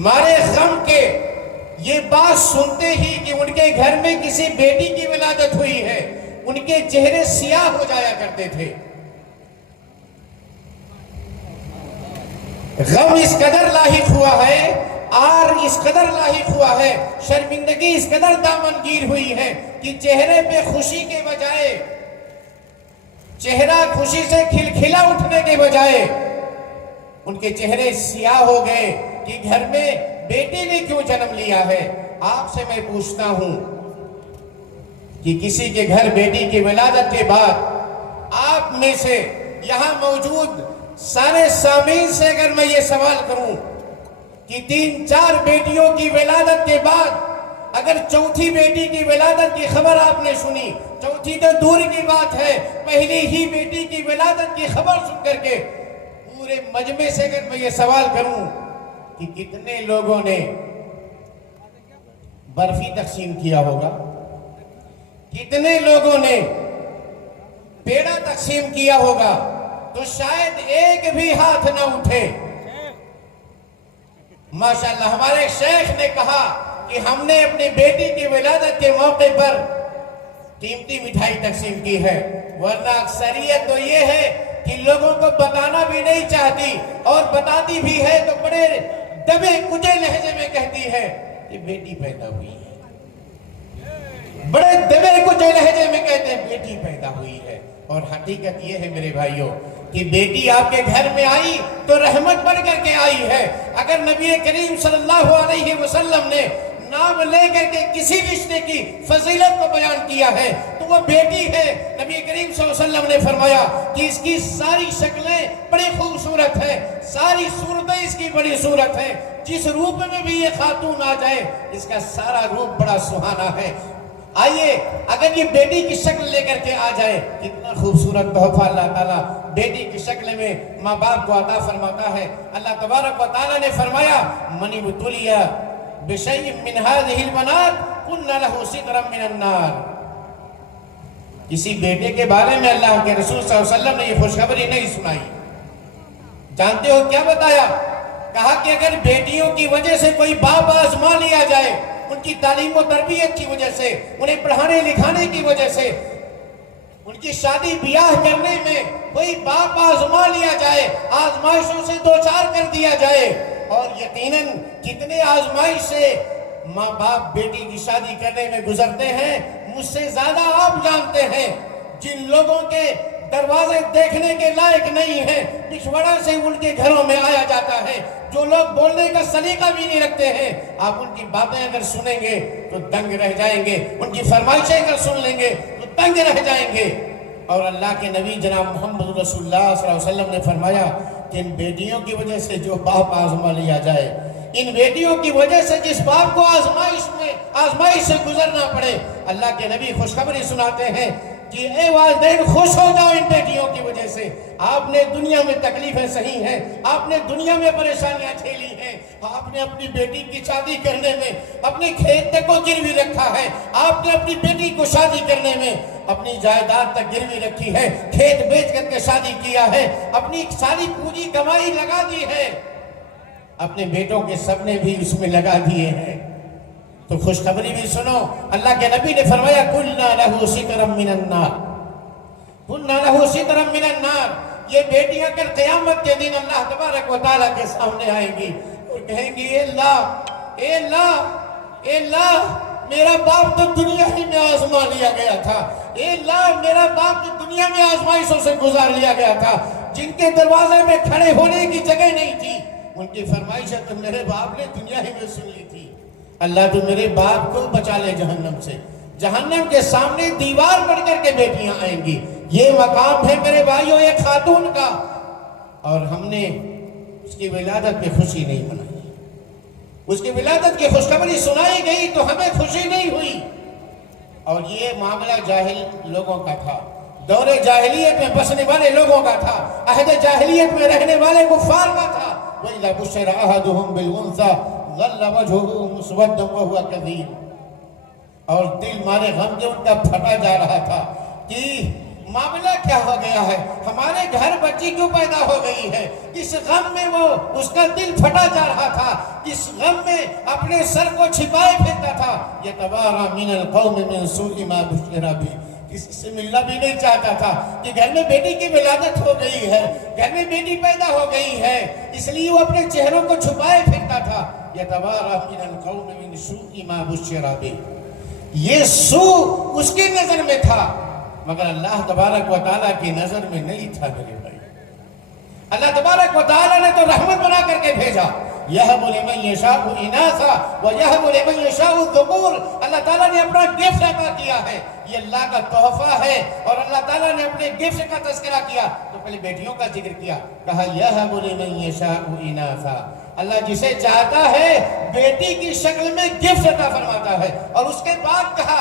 مارے غم کے یہ بات سنتے ہی کہ ان کے گھر میں کسی بیٹی کی ولادت ہوئی ہے، ان کے چہرے سیاہ ہو جایا کرتے تھے۔ غم اس قدر لاحق ہوا ہے، آر اس قدر لاحق ہوا ہے، شرمندگی اس قدر دامنگیر ہوئی ہے کہ چہرے پہ خوشی کے بجائے، چہرہ خوشی سے کھلکھلا اٹھنے کے بجائے ان کے چہرے سیاہ ہو گئے کہ گھر میں بیٹی نے کیوں جنم لیا ہے۔ آپ سے میں پوچھتا ہوں کہ کسی کے گھر بیٹی کی ولادت کے بعد آپ میں سے یہاں موجود سارے سامعین سے اگر میں یہ سوال کروں کہ 3-4 بیٹیوں کی ولادت کے بعد اگر چوتھی بیٹی کی ولادت کی خبر آپ نے سنی، چوتھی تو دور کی بات ہے، پہلی ہی بیٹی کی ولادت کی خبر سن کر کے پورے مجمع سے اگر میں یہ سوال کروں کہ کتنے لوگوں نے برفی تقسیم کیا ہوگا، کتنے لوگوں نے پیڑا تقسیم کیا ہوگا، تو شاید ایک بھی ہاتھ نہ اٹھے۔ ماشاءاللہ ہمارے شیخ نے کہا کہ ہم نے اپنی بیٹی کی ولادت کے موقع پر قیمتی مٹھائی تقسیم کی ہے، ورنہ اکثریت تو یہ ہے کہ لوگوں کو بتانا بھی نہیں چاہتی، اور بتاتی بھی ہے تو بڑے دبے کچے لہجے میں کہتی ہے کہ بیٹی پیدا ہوئی ہے، بڑے دبے کچے لہجے میں کہتے ہیں بیٹی پیدا ہوئی ہے۔ اور حقیقت یہ ہے میرے بھائیوں کہ بیٹی آپ کے گھر میں آئی تو رحمت بن کر کے آئی ہے۔ اگر نبی کریم صلی اللہ علیہ وسلم نے نام لے کر کے کسی رشتے کی فضیلت کو بیان کیا ہے تو وہ بیٹی ہے۔ نبی کریم صلی اللہ علیہ وسلم نے فرمایا کہ اس کی ساری شکلیں بڑی خوبصورت ہیں، ساری صورتیں اس کی بڑی صورت ہیں، جس روپ میں بھی یہ خاتون آ جائے اس کا سارا روپ بڑا سہانا ہے۔ آئیے اگر یہ بیٹی کی شکل لے کر کے آ جائے، کتنا خوبصورت تحفہ اللہ تعالیٰ بیٹی کی شکل میں ماں باپ کو عطا فرماتا ہے۔ اللہ تبارک و تعالیٰ نے فرمایا من ابتلی بشیء من هذه البنات كن له سترا من النار۔ کسی بیٹے کے بارے میں اللہ کے رسول صلی اللہ علیہ وسلم نے یہ خوشخبری نہیں سنائی، جانتے ہو کیا بتایا؟ کہا کہ اگر بیٹیوں کی وجہ سے کوئی باپ آزما لیا جائے، ان کی تعلیم و تربیت کی وجہ سے، انہیں پڑھانے لکھانے کی وجہ سے، ان کی شادی بیاہ کرنے میں کوئی باپ آزما لیا جائے، آزمائشوں سے دوچار کر دیا جائے، اور یقیناً کتنے آزمائش سے ماں باپ بیٹی کی شادی کرنے میں گزرتے ہیں، مجھ سے زیادہ آپ جانتے ہیں۔ جن لوگوں کے دروازے دیکھنے کے لائق نہیں ہیں، پچھوڑا سے ان کے گھروں میں آیا جاتا ہے، جو لوگ بولنے کا سلیقہ بھی نہیں رکھتے ہیں، آپ ان کی باتیں اگر سنیں گے تو دنگ رہ جائیں گے، ان کی فرمائشیں اگر سن لیں گے تو دنگ رہ جائیں گے۔ اور اللہ کے نبی جناب محمد رسول اللہ صلی اللہ علیہ وسلم نے فرمایا کہ ان بیٹیوں کی وجہ سے جو باپ آزما لیا جائے، ان بیٹیوں کی وجہ سے جس باپ کو آزمائش سے گزرنا پڑے، اللہ کے نبی خوشخبری سناتے ہیں کہ اے والدین خوش ہو جاؤ ان بیٹیوں کی وجہ سے۔ آپ نے دنیا میں تکلیفیں سہی ہیں، آپ نے دنیا میں پریشانیاں جھیلی ہیں، آپ نے اپنی بیٹی کی شادی کرنے میں اپنی کھیت تک کو گروی رکھا ہے، آپ نے اپنی بیٹی کو شادی کرنے میں اپنی جائیداد تک گروی رکھی ہے، کھیت بیچ کر کے شادی کیا ہے، اپنی ساری پونجی کمائی لگا دی ہے، اپنے بیٹوں کے سپنے بھی اس میں لگا دیے ہیں۔ تو خوشخبری بھی سنو، اللہ کے نبی نے فرمایا کُلْنَا لَهُ سِتْرًا مِّنَ النَّارِ، کُلْنَا لَهُ سِتْرًا مِّنَ النَّارِ۔ یہ بیٹیاں کل قیامت کے دن اللہ تبارک و تعالیٰ کے سامنے آئیں گی اور کہیں گی اے اللہ اے اللہ اے اللہ، میرا باپ تو دنیا ہی میں آزما لیا گیا تھا، اے اللہ میرا باپ تو دنیا میں آزمائشوں سے گزار لیا گیا تھا، جن کے دروازے میں کھڑے ہونے کی جگہ نہیں تھی، ان کی فرمائشیں تو میرے باپ نے دنیا ہی میں سن لی تھی۔ اللہ تو میرے باپ کو بچا لے جہنم سے۔ جہنم کے سامنے دیوار بن کر کے بیٹیاں آئیں گی۔ یہ مقام ہے میرے بھائیوں ایک خاتون کا، اور ہم نے اس کی ولادت پہ خوشی نہیں منائی، اس کی ولادت کی خوشخبری سنائی گئی تو ہمیں خوشی نہیں ہوئی۔ اور یہ معاملہ جاہل لوگوں کا تھا، دور جاہلیت میں بسنے والے لوگوں کا تھا، عہد جاہلیت میں رہنے والے کفار کا تھا۔ وَإِذَا بُشِّرَ أَحَدُهُم بِالْأُنثَىٰ ظَلَّ وَجْهُهُ مُسْوَدًّا وَهُوَ كَظِيمٌ، اور دل مارے غم کے ان کا پھٹا جا رہا تھا کہ معاملہ کیا ہو گیا ہے، ہمارے گھر بچی کیوں پیدا ہو گئی ہے۔ اس غم میں وہ اس کا دل پھٹا جا رہا تھا، اس غم میں اپنے سر کو چھپائے پھرتا تھا۔ يَتَوَارَىٰ مِنَ الْقَوْمِ مِنْ سُوءِ مَا بُشِّرَ بِهِ، کسی سے ملنا بھی نہیں چاہتا تھا کہ گھر میں بیٹی کی ولادت ہو گئی ہے، گھر میں بیٹی پیدا ہو گئی ہے، اس لیے وہ اپنے چہروں کو چھپائے پھرتا تھا۔ یتوارا من القوم من سوء ما بشر بہ، یہ سوء اس کی نظر میں تھا مگر اللہ تبارک و تعالیٰ کی نظر میں نہیں تھا میرے بھائی۔ اللہ تبارک و تعالیٰ نے تو رحمت بنا کر کے بھیجا، یہب لمن یشاء اناثا ویہب لمن یشاء الذکور۔ اللہ تعالیٰ نے اپنا گفٹ عطا کیا ہے، یہ اللہ کا تحفہ ہے، اور اللہ تعالیٰ نے اپنے گفٹ کا تذکرہ کیا تو پہلے بیٹیوں کا ذکر کیا، کہا یہب لمن یشاء اناثا۔ اللہ جسے چاہتا ہے بیٹی کی شکل میں گفٹ عطا فرماتا ہے، اور اس کے بعد کہا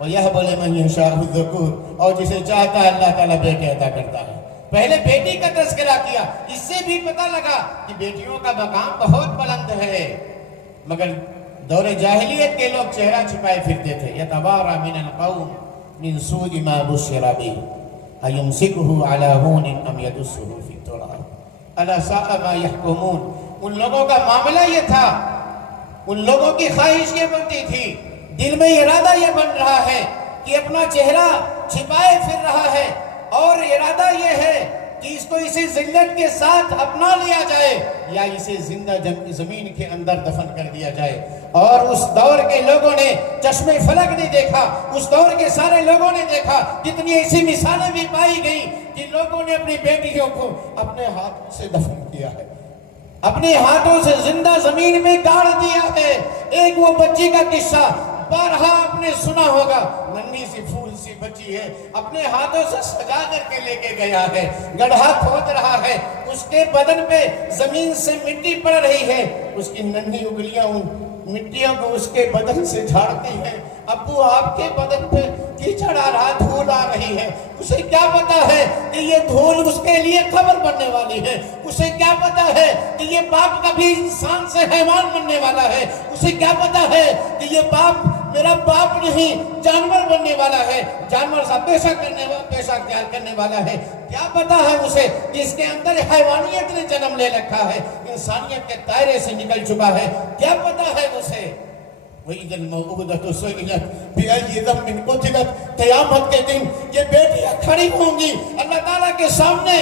وَيَهْبُ لِمَنْ يَشَاءُ الذُّكُورَ، اور جسے چاہتا ہے اللہ تعالیٰ بیٹے عطا کرتا ہے۔ پہلے بیٹی کا تذکرہ کیا، اس سے بھی پتہ لگا کہ بیٹیوں کا مقام بہت بلند ہے، مگر دور جاہلیت کے لوگ چہرہ چھپائے پھرتے تھے۔ يَتَوَارَى مِنَ الْقَوْمِ مِنْ سُوءِ مَا بُشِّرَ بِهِ أَيُمْسِكُهُ عَلَى هُونٍ أَمْ يَدُسُّهُ فِي التُّرَابِ أَلَا سَاءَ مَا يَحْكُمُونَ۔ ان لوگوں کا معاملہ یہ تھا، ان لوگوں کی خواہش یہ بنتی تھی، دل میں ارادہ یہ بن رہا ہے کہ اپنا چہرہ چھپائے پھر رہا ہے، اور ارادہ یہ ہے کہ اس کو اسی ذلت کے ساتھ اپنا لیا جائے یا اسے زندہ زمین کے اندر دفن کر دیا جائے۔ اور اس دور کے لوگوں نے چشم فلک نے دیکھا، اس دور کے سارے لوگوں نے دیکھا، کتنی ایسی مثالیں بھی پائی گئیں کہ لوگوں نے اپنی بیٹیوں کو اپنے ہاتھوں سے دفن کیا ہے، اپنے ہاتھوں سے زندہ زمین میں گاڑ دیا ہے۔ ایک وہ بچی کا قصہ بارہا آپ نے سنا ہوگا، ننھی سی پھول سی بچی ہے، اپنے ہاتھوں سے سجا کر کے لے کے گیا ہے، گڑھا کھود رہا ہے، اس کے بدن پہ زمین سے مٹی پڑ رہی ہے، اس کی ننھی انگلیاں ان مٹیوں کو اس کے بدن سے جھاڑتی ہیں۔ ابو آپ کے بدن پہ کیچڑ آ رہا، دھول آ رہی ہے، اسے کیا پتا ہے کہ یہ دھول اس کے لیے قبر بننے والی ہے، اسے کیا پتا ہے کہ یہ باپ کبھی انسان سے حیوان بننے والا ہے، اسے کیا پتا ہے کہ یہ باپ میرا باپ نہیں جانور بننے والا ہے، جانور سا پیشہ اختیار کرنے والا ہے۔ کیا پتا ہے اسے کہ اس کے اندر حیوانیت نے جنم لے رکھا ہے، انسانیت کے دائرے سے نکل چکا ہے، کیا پتا ہے اسے۔ وَإِذَا الْمَوْءُودَةُ سُئِلَتْ بِأَيِّ ذَنبٍ قُتِلَتْ، قیامت کے دن یہ بیٹیاں کھڑی ہوں گی، اللہ تعالیٰ کے سامنے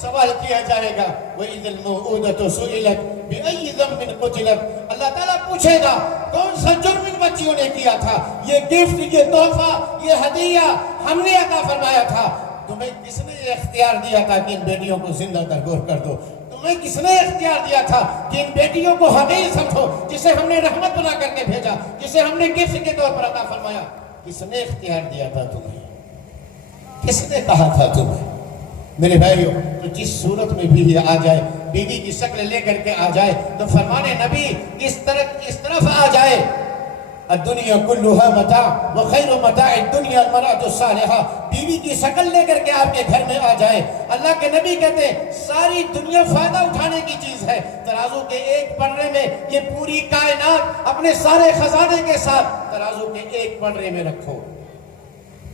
سوال کیا جائے گا۔ وَإِذَا الْمَوْءُودَةُ سُئِلَتْ بِأَيِّ ذَنبٍ قُتِلَتْ، اللہ تعالیٰ پوچھے گا کون سا جرم ان بچیوں نے کیا تھا، یہ گفٹ، یہ تحفہ، یہ ہدیہ ہم نے عطا فرمایا تھا، تمہیں کس نے اختیار دیا تھا کہ ان بیٹیوں کو زندہ درگور کر دو؟ تمہیں کس نے اختیار دیا تھا کہ ان بیٹیوں کو حقیر سمجھو، جسے ہم نے رحمت بنا کر کے بھیجا، جسے ہم نے گفٹ کے طور پر عطا فرمایا؟ کس نے اختیار دیا تھا تمہیں؟ کس نے کہا تھا تمہیں؟ میرے بھائیوں، تو جس صورت میں بھی یہ آ جائے، بیوی کی شکل لے کر کے آ جائے، تو فرمان نبی اس طرف آ جائے، الدنیا کلھا متاع وخیر متاع الدنیا المرأة الصالحہ، بیوی کی شکل لے کر کے آپ کے گھر میں آ جائے۔ اللہ کے نبی کہتے ہیں ساری دنیا فائدہ اٹھانے کی چیز ہے، ترازو کے ایک پلڑے میں یہ پوری کائنات اپنے سارے خزانے کے ساتھ ترازو کے ایک پلڑے میں رکھو،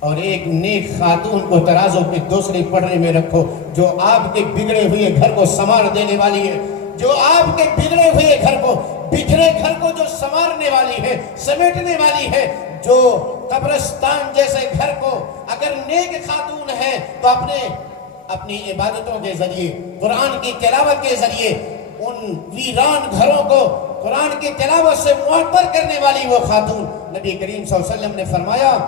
اور ایک نیک خاتون کو ترازو کے دوسرے پلڑے میں رکھو، جو آپ کے بگڑے ہوئے گھر کو سنوار دینے والی ہے، جو آپ کے بگڑے ہوئے گھر کو، بکھرے گھر کو جو سنوارنے والی ہے، سمیٹنے والی ہے، جو قبرستان جیسے گھر کو اگر نیک خاتون ہے تو اپنی عبادتوں کے ذریعے، قرآن کی تلاوت کے ذریعے ان ویران گھروں کو قرآن کی تلاوت سے معطر کرنے والی وہ خاتون۔ نبی کریم صلی اللہ علیہ وسلم نے فرمایا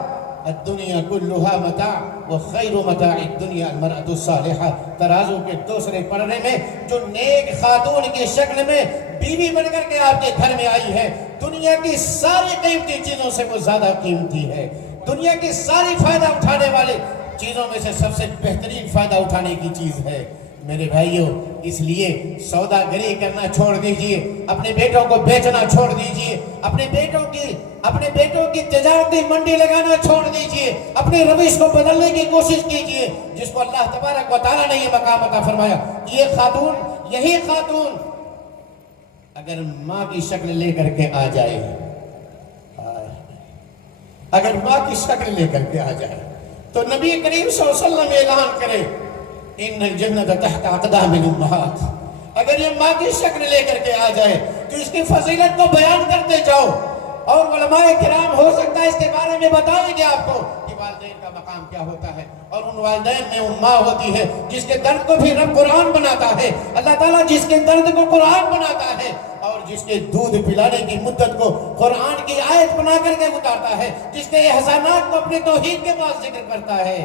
الدنیا کلھا متاع وخیر متاع الدنیا المرأة الصالحہ، ترازو کے دوسرے پلڑے میں جو نیک خاتون کی شکل میں بیوی بن کر کے آپ کے گھر میں آئی ہے، دنیا کی ساری قیمتی چیزوں سے وہ زیادہ قیمتی ہے، دنیا کی ساری فائدہ اٹھانے والے چیزوں میں سے سب سے بہترین فائدہ اٹھانے کی چیز ہے۔ میرے بھائیوں، اس لیے سوداگری کرنا چھوڑ دیجئے، اپنے بیٹوں کو بیچنا چھوڑ دیجئے، اپنے بیٹوں کی تجارتی منڈی لگانا چھوڑ دیجئے، اپنے روش کو بدلنے کی کوشش کیجئے، جس کو اللہ تبارک و تعالیٰ نے یہ مقام عطا فرمایا۔ یہی خاتون اگر ماں کی شکل لے کر کے آ جائے، اگر ماں کی شکل لے کر کے آ جائے تو نبی کریم صلی اللہ علیہ وسلم اعلان کرے ان الجنت تحت اقدام الامہات، اگر یہ ماں کی شکل لے کر کے آ جائے تو اس کی فضیلت کو بیان کرتے جاؤ، اور علماء کرام ہو سکتا ہے اس کے بارے میں بتائیں گے آپ کو کہ والدین کا مقام کیا ہوتا ہے، اور ان والدین میں وہ ماں ہوتی ہے جس کے درد کو بھی رب قرآن بناتا ہے، اللہ تعالیٰ جس کے درد کو قرآن بناتا ہے، اور جس کے دودھ پلانے کی مدت کو قرآن کی آیت بنا کر کے اتارتا ہے، جس کے احسانات کو اپنے توحید کے بعد ذکر کرتا ہے۔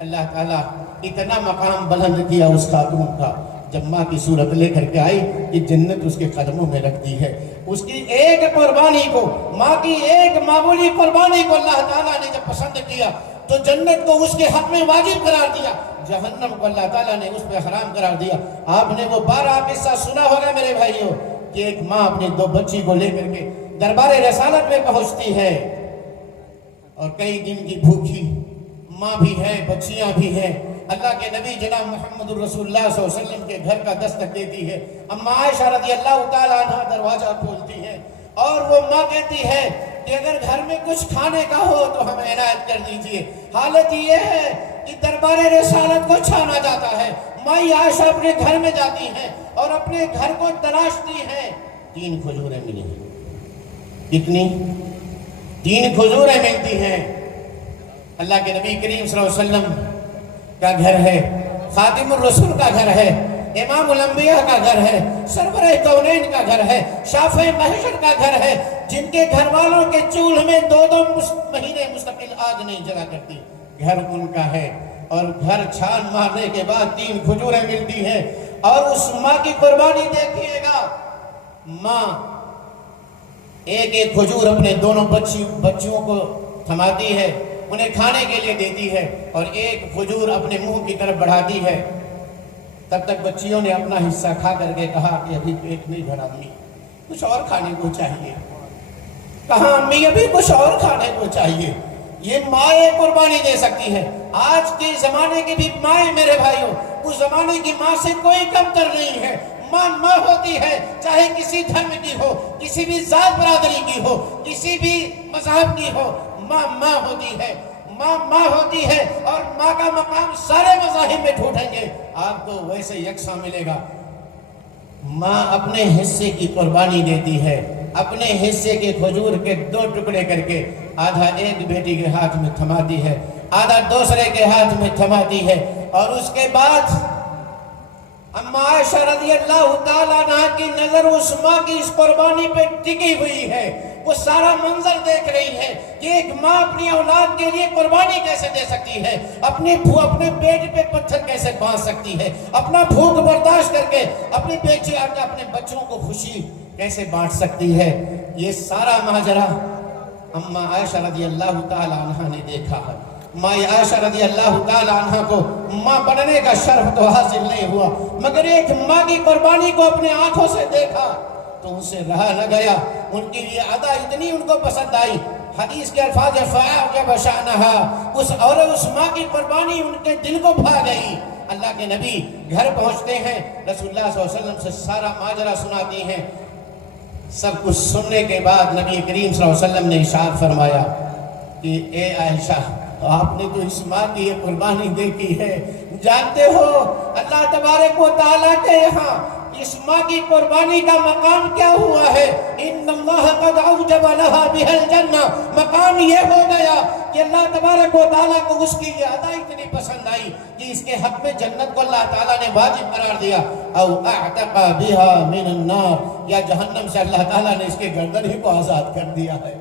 اللہ تعالیٰ اتنا مقام بلند کیا اس خاتون کا، جب ماں کی صورت لے کر کے آئی کہ جنت اس کے قدموں میں رکھ دی ہے۔ اس کی ایک قربانی کو، ماں کی ایک معمولی قربانی کو اللہ تعالیٰ نے جب پسند کیا تو جنت کو اس کے حق میں واجب قرار دیا، جہنم کو اللہ تعالیٰ نے اس پہ حرام قرار دیا۔ آپ نے وہ 12 قصہ سنا ہوگا میرے بھائیوں، کہ ایک ماں اپنی 2 بچی کو لے کر کے دربار رسالت میں پہنچتی ہے، اور کئی دن کی بھوکی ماں بھی ہے، بچیاں بھی ہیں۔ اللہ کے نبی جناب محمد الرسول اللہ صلی اللہ علیہ وسلم کے گھر کا دستک دیتی ہے، اما عائشہ رضی اللہ تعالیٰ عنہ دروازہ کھولتی ہے، اور وہ ماں کہتی ہے کہ اگر گھر میں کچھ کھانے کا ہو تو ہمیں عنایت کر دیجئے۔ حالت یہ ہے کہ دربار رسالت کو چھانا جاتا ہے۔ ماں عائشہ اپنے گھر میں جاتی ہیں اور اپنے گھر کو تلاشتی ہیں، 3 کھجوریں ملی ہیں۔ کتنی؟ 3 کھجوریں ملتی ہیں۔ اللہ کے نبی کریم صلی اللہ علیہ وسلم کا گھر ہے، خاتم الرسول کا گھر ہے، امام الانبیاء کا گھر ہے، سرور کونین کا گھر ہے، شافع محشر کا گھر ہے، جن کے گھر والوں کے چولہے میں 2 مہینے مستقل آگ نہیں جلا کرتی، گھر ان کا ہے۔ اور گھر چھان مارنے کے بعد 3 کھجوریں ملتی ہیں، اور اس ماں کی قربانی دیکھیے گا، ماں ایک کھجور اپنے دونوں بچیوں کو تھماتی ہے، انہیں کھانے کے لیے دیتی ہے، اور ایک کھجور اپنے منہ کی طرف بڑھاتی ہے۔ تب تک بچیوں نے اپنا حصہ کھا کر کے کہا کہ ابھی پیٹ نہیں بھرا امی، کچھ اور کھانے کو چاہیے۔ کہا امی ابھی کچھ اور کھانے کو چاہیے۔ یہ مائیں قربانی دے سکتی ہے۔ آج کے زمانے کی بھی مائیں میرے بھائیوں، اس زمانے کی ماں سے کوئی کم تر نہیں ہے۔ ماں ماں ہوتی ہے، چاہے کسی دھرم کی ہو، کسی بھی ذات برادری کی ہو، کسی بھی مذہب کی ہو، ماں ماں ہوتی ہے، ماں ماں ہوتی ہے۔ اور ماں کا مقام سارے مذاہب میں ڈھونڈیں گے آپ کو ویسے یکساں ملے گا۔ ماں اپنے حصے کی قربانی دیتی ہے، اپنے حصے کے کھجور کے 2 ٹکڑے کر کے آدھا ایک بیٹی کے ہاتھ میں تھماتی ہے، آدھا دوسرے کے ہاتھ میں تھماتی ہے، اور اس کے بعد اما عائشہ رضی اللہ تعالیٰ عنہ کی نظر اس ماں کی اس قربانی پہ ٹکی ہوئی ہے۔ وہ سارا منظر دیکھ رہی ہے کہ ایک ماں اپنی اولاد کے لیے قربانی کیسے دے سکتی ہے، اپنے پیٹ پہ پتھر کیسے باندھ سکتی ہے، اپنا بھوک برداشت کر کے اپنے بچوں کو خوشی کیسے بانٹ سکتی ہے۔ یہ سارا ماجرا اما عائشہ رضی اللہ تعالیٰ عنہ نے دیکھا ہے۔ ماں عائشہ رضی اللہ تعالیٰ عنہ کو ماں بننے کا شرف تو حاصل نہیں ہوا، مگر ایک ماں کی قربانی کو اپنے آنکھوں سے دیکھا تو ان سے رہا نہ گیا۔ ان کی یہ ادا اتنی ان کو پسند آئی، حدیث کے الفاظ فَأَعْجَبَ شَأْنَهَا، اس ماں کی قربانی ان کے دل کو بھا گئی۔ اللہ کے نبی گھر پہنچتے ہیں، رسول اللہ صلی اللہ علیہ وسلم سے سارا ماجرا سناتی ہیں۔ سب کچھ سننے کے بعد نبی کریم صلی اللہ علیہ وسلم نے ارشاد فرمایا کہ اے عائشہ، آپ نے تو اس ماں کی یہ قربانی دیکھی ہے، جانتے ہو اللہ تبارک و تعالیٰ کے یہاں اس ماں کی قربانی کا مقام کیا ہوا ہے؟ ان اللہ قد اوجب لها بها الجنہ، مقام یہ ہو گیا کہ اللہ تبارک و تعالیٰ کو اس کی یہ ادا اتنی پسند آئی کہ اس کے حق میں جنت کو اللہ تعالیٰ نے واجب قرار دیا، او اعتق بها من النار، یا جہنم سے اللہ تعالیٰ نے اس کے گردن ہی کو آزاد کر دیا ہے۔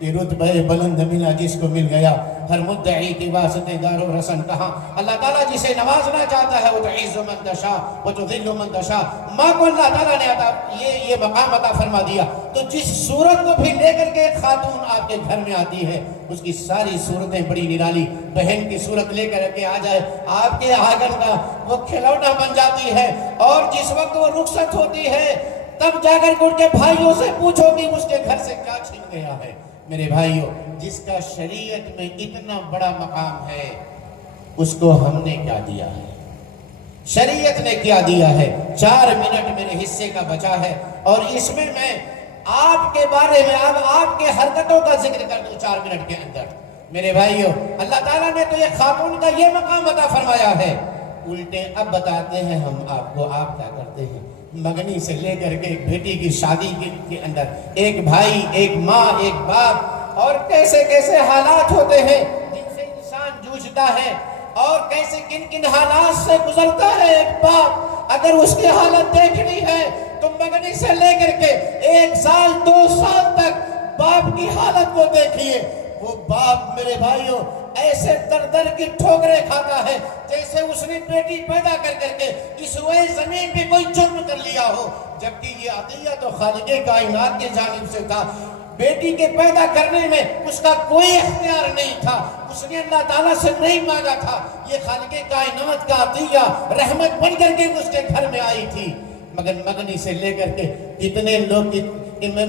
یہ رتبہ بلند ملا جس کو مل گیا، ہر مدعی کی واسطے دار و رسن کہاں۔ اللہ تعالیٰ جسے نوازنا چاہتا ہے وہ تعز من تشاء و تذل من تشاء، ماں کو اللہ تعالیٰ نے یہ مقام عطا فرما دیا۔ تو جس صورت کو بھی لے کر کے ایک خاتون آپ کے گھر میں آتی ہے، اس کی ساری صورتیں بڑی نرالی، بہن کی صورت لے کر کے آ جائے آپ کے آنگن کا وہ کھلونا بن جاتی ہے، اور جس وقت وہ رخصت ہوتی ہے تب جا کر ان کے بھائیوں سے پوچھو کہ اس کے گھر سے کیا چھن گیا ہے۔ میرے بھائیوں، جس کا شریعت میں اتنا بڑا مقام ہے اس کو ہم نے کیا دیا ہے؟ شریعت نے کیا دیا ہے؟ 4 منٹ میرے حصے کا بچا ہے، اور اس میں آپ کے بارے میں آپ کے حرکتوں کا ذکر کر دوں 4 منٹ کے اندر۔ میرے بھائیوں، اللہ تعالیٰ نے تو یہ خاتون کا یہ مقام عطا فرمایا ہے، الٹے اب بتاتے ہیں ہم آپ کو آپ کیا کرتے ہیں۔ مگنی سے لے کر کے ایک بیٹی کی شادی کے اندر ایک بھائی، ایک ماں، ایک باپ، اور کیسے کیسے حالات ہوتے ہیں جن سے انسان پوچھتا ہے اور کیسے کن کن حالات سے گزرتا ہے ایک باپ. اگر اس کی حالت دیکھنی ہے تو مگنی سے لے کر کے 1 سال 2 سال تک باپ کی حالت کو دیکھیے. وہ باپ میرے بھائیوں ایسے در در کی ٹھوکریں کھاتا ہے جیسے اس نے بیٹی پیدا کر کے اس روئے زمین پہ کوئی جرم کر لیا ہو، جبکہ یہ عطیہ تو خالق کائنات کی جانب سے تھا. بیٹی کے پیدا کرنے میں اس کا کوئی اختیار نہیں تھا، اس نے اللہ تعالیٰ سے نہیں مانگا تھا. یہ خالق کائنات کا عطیہ رحمت بن کر کے اس کے گھر میں آئی تھی. مگر مگنی سے لے کر کے کتنے لوگ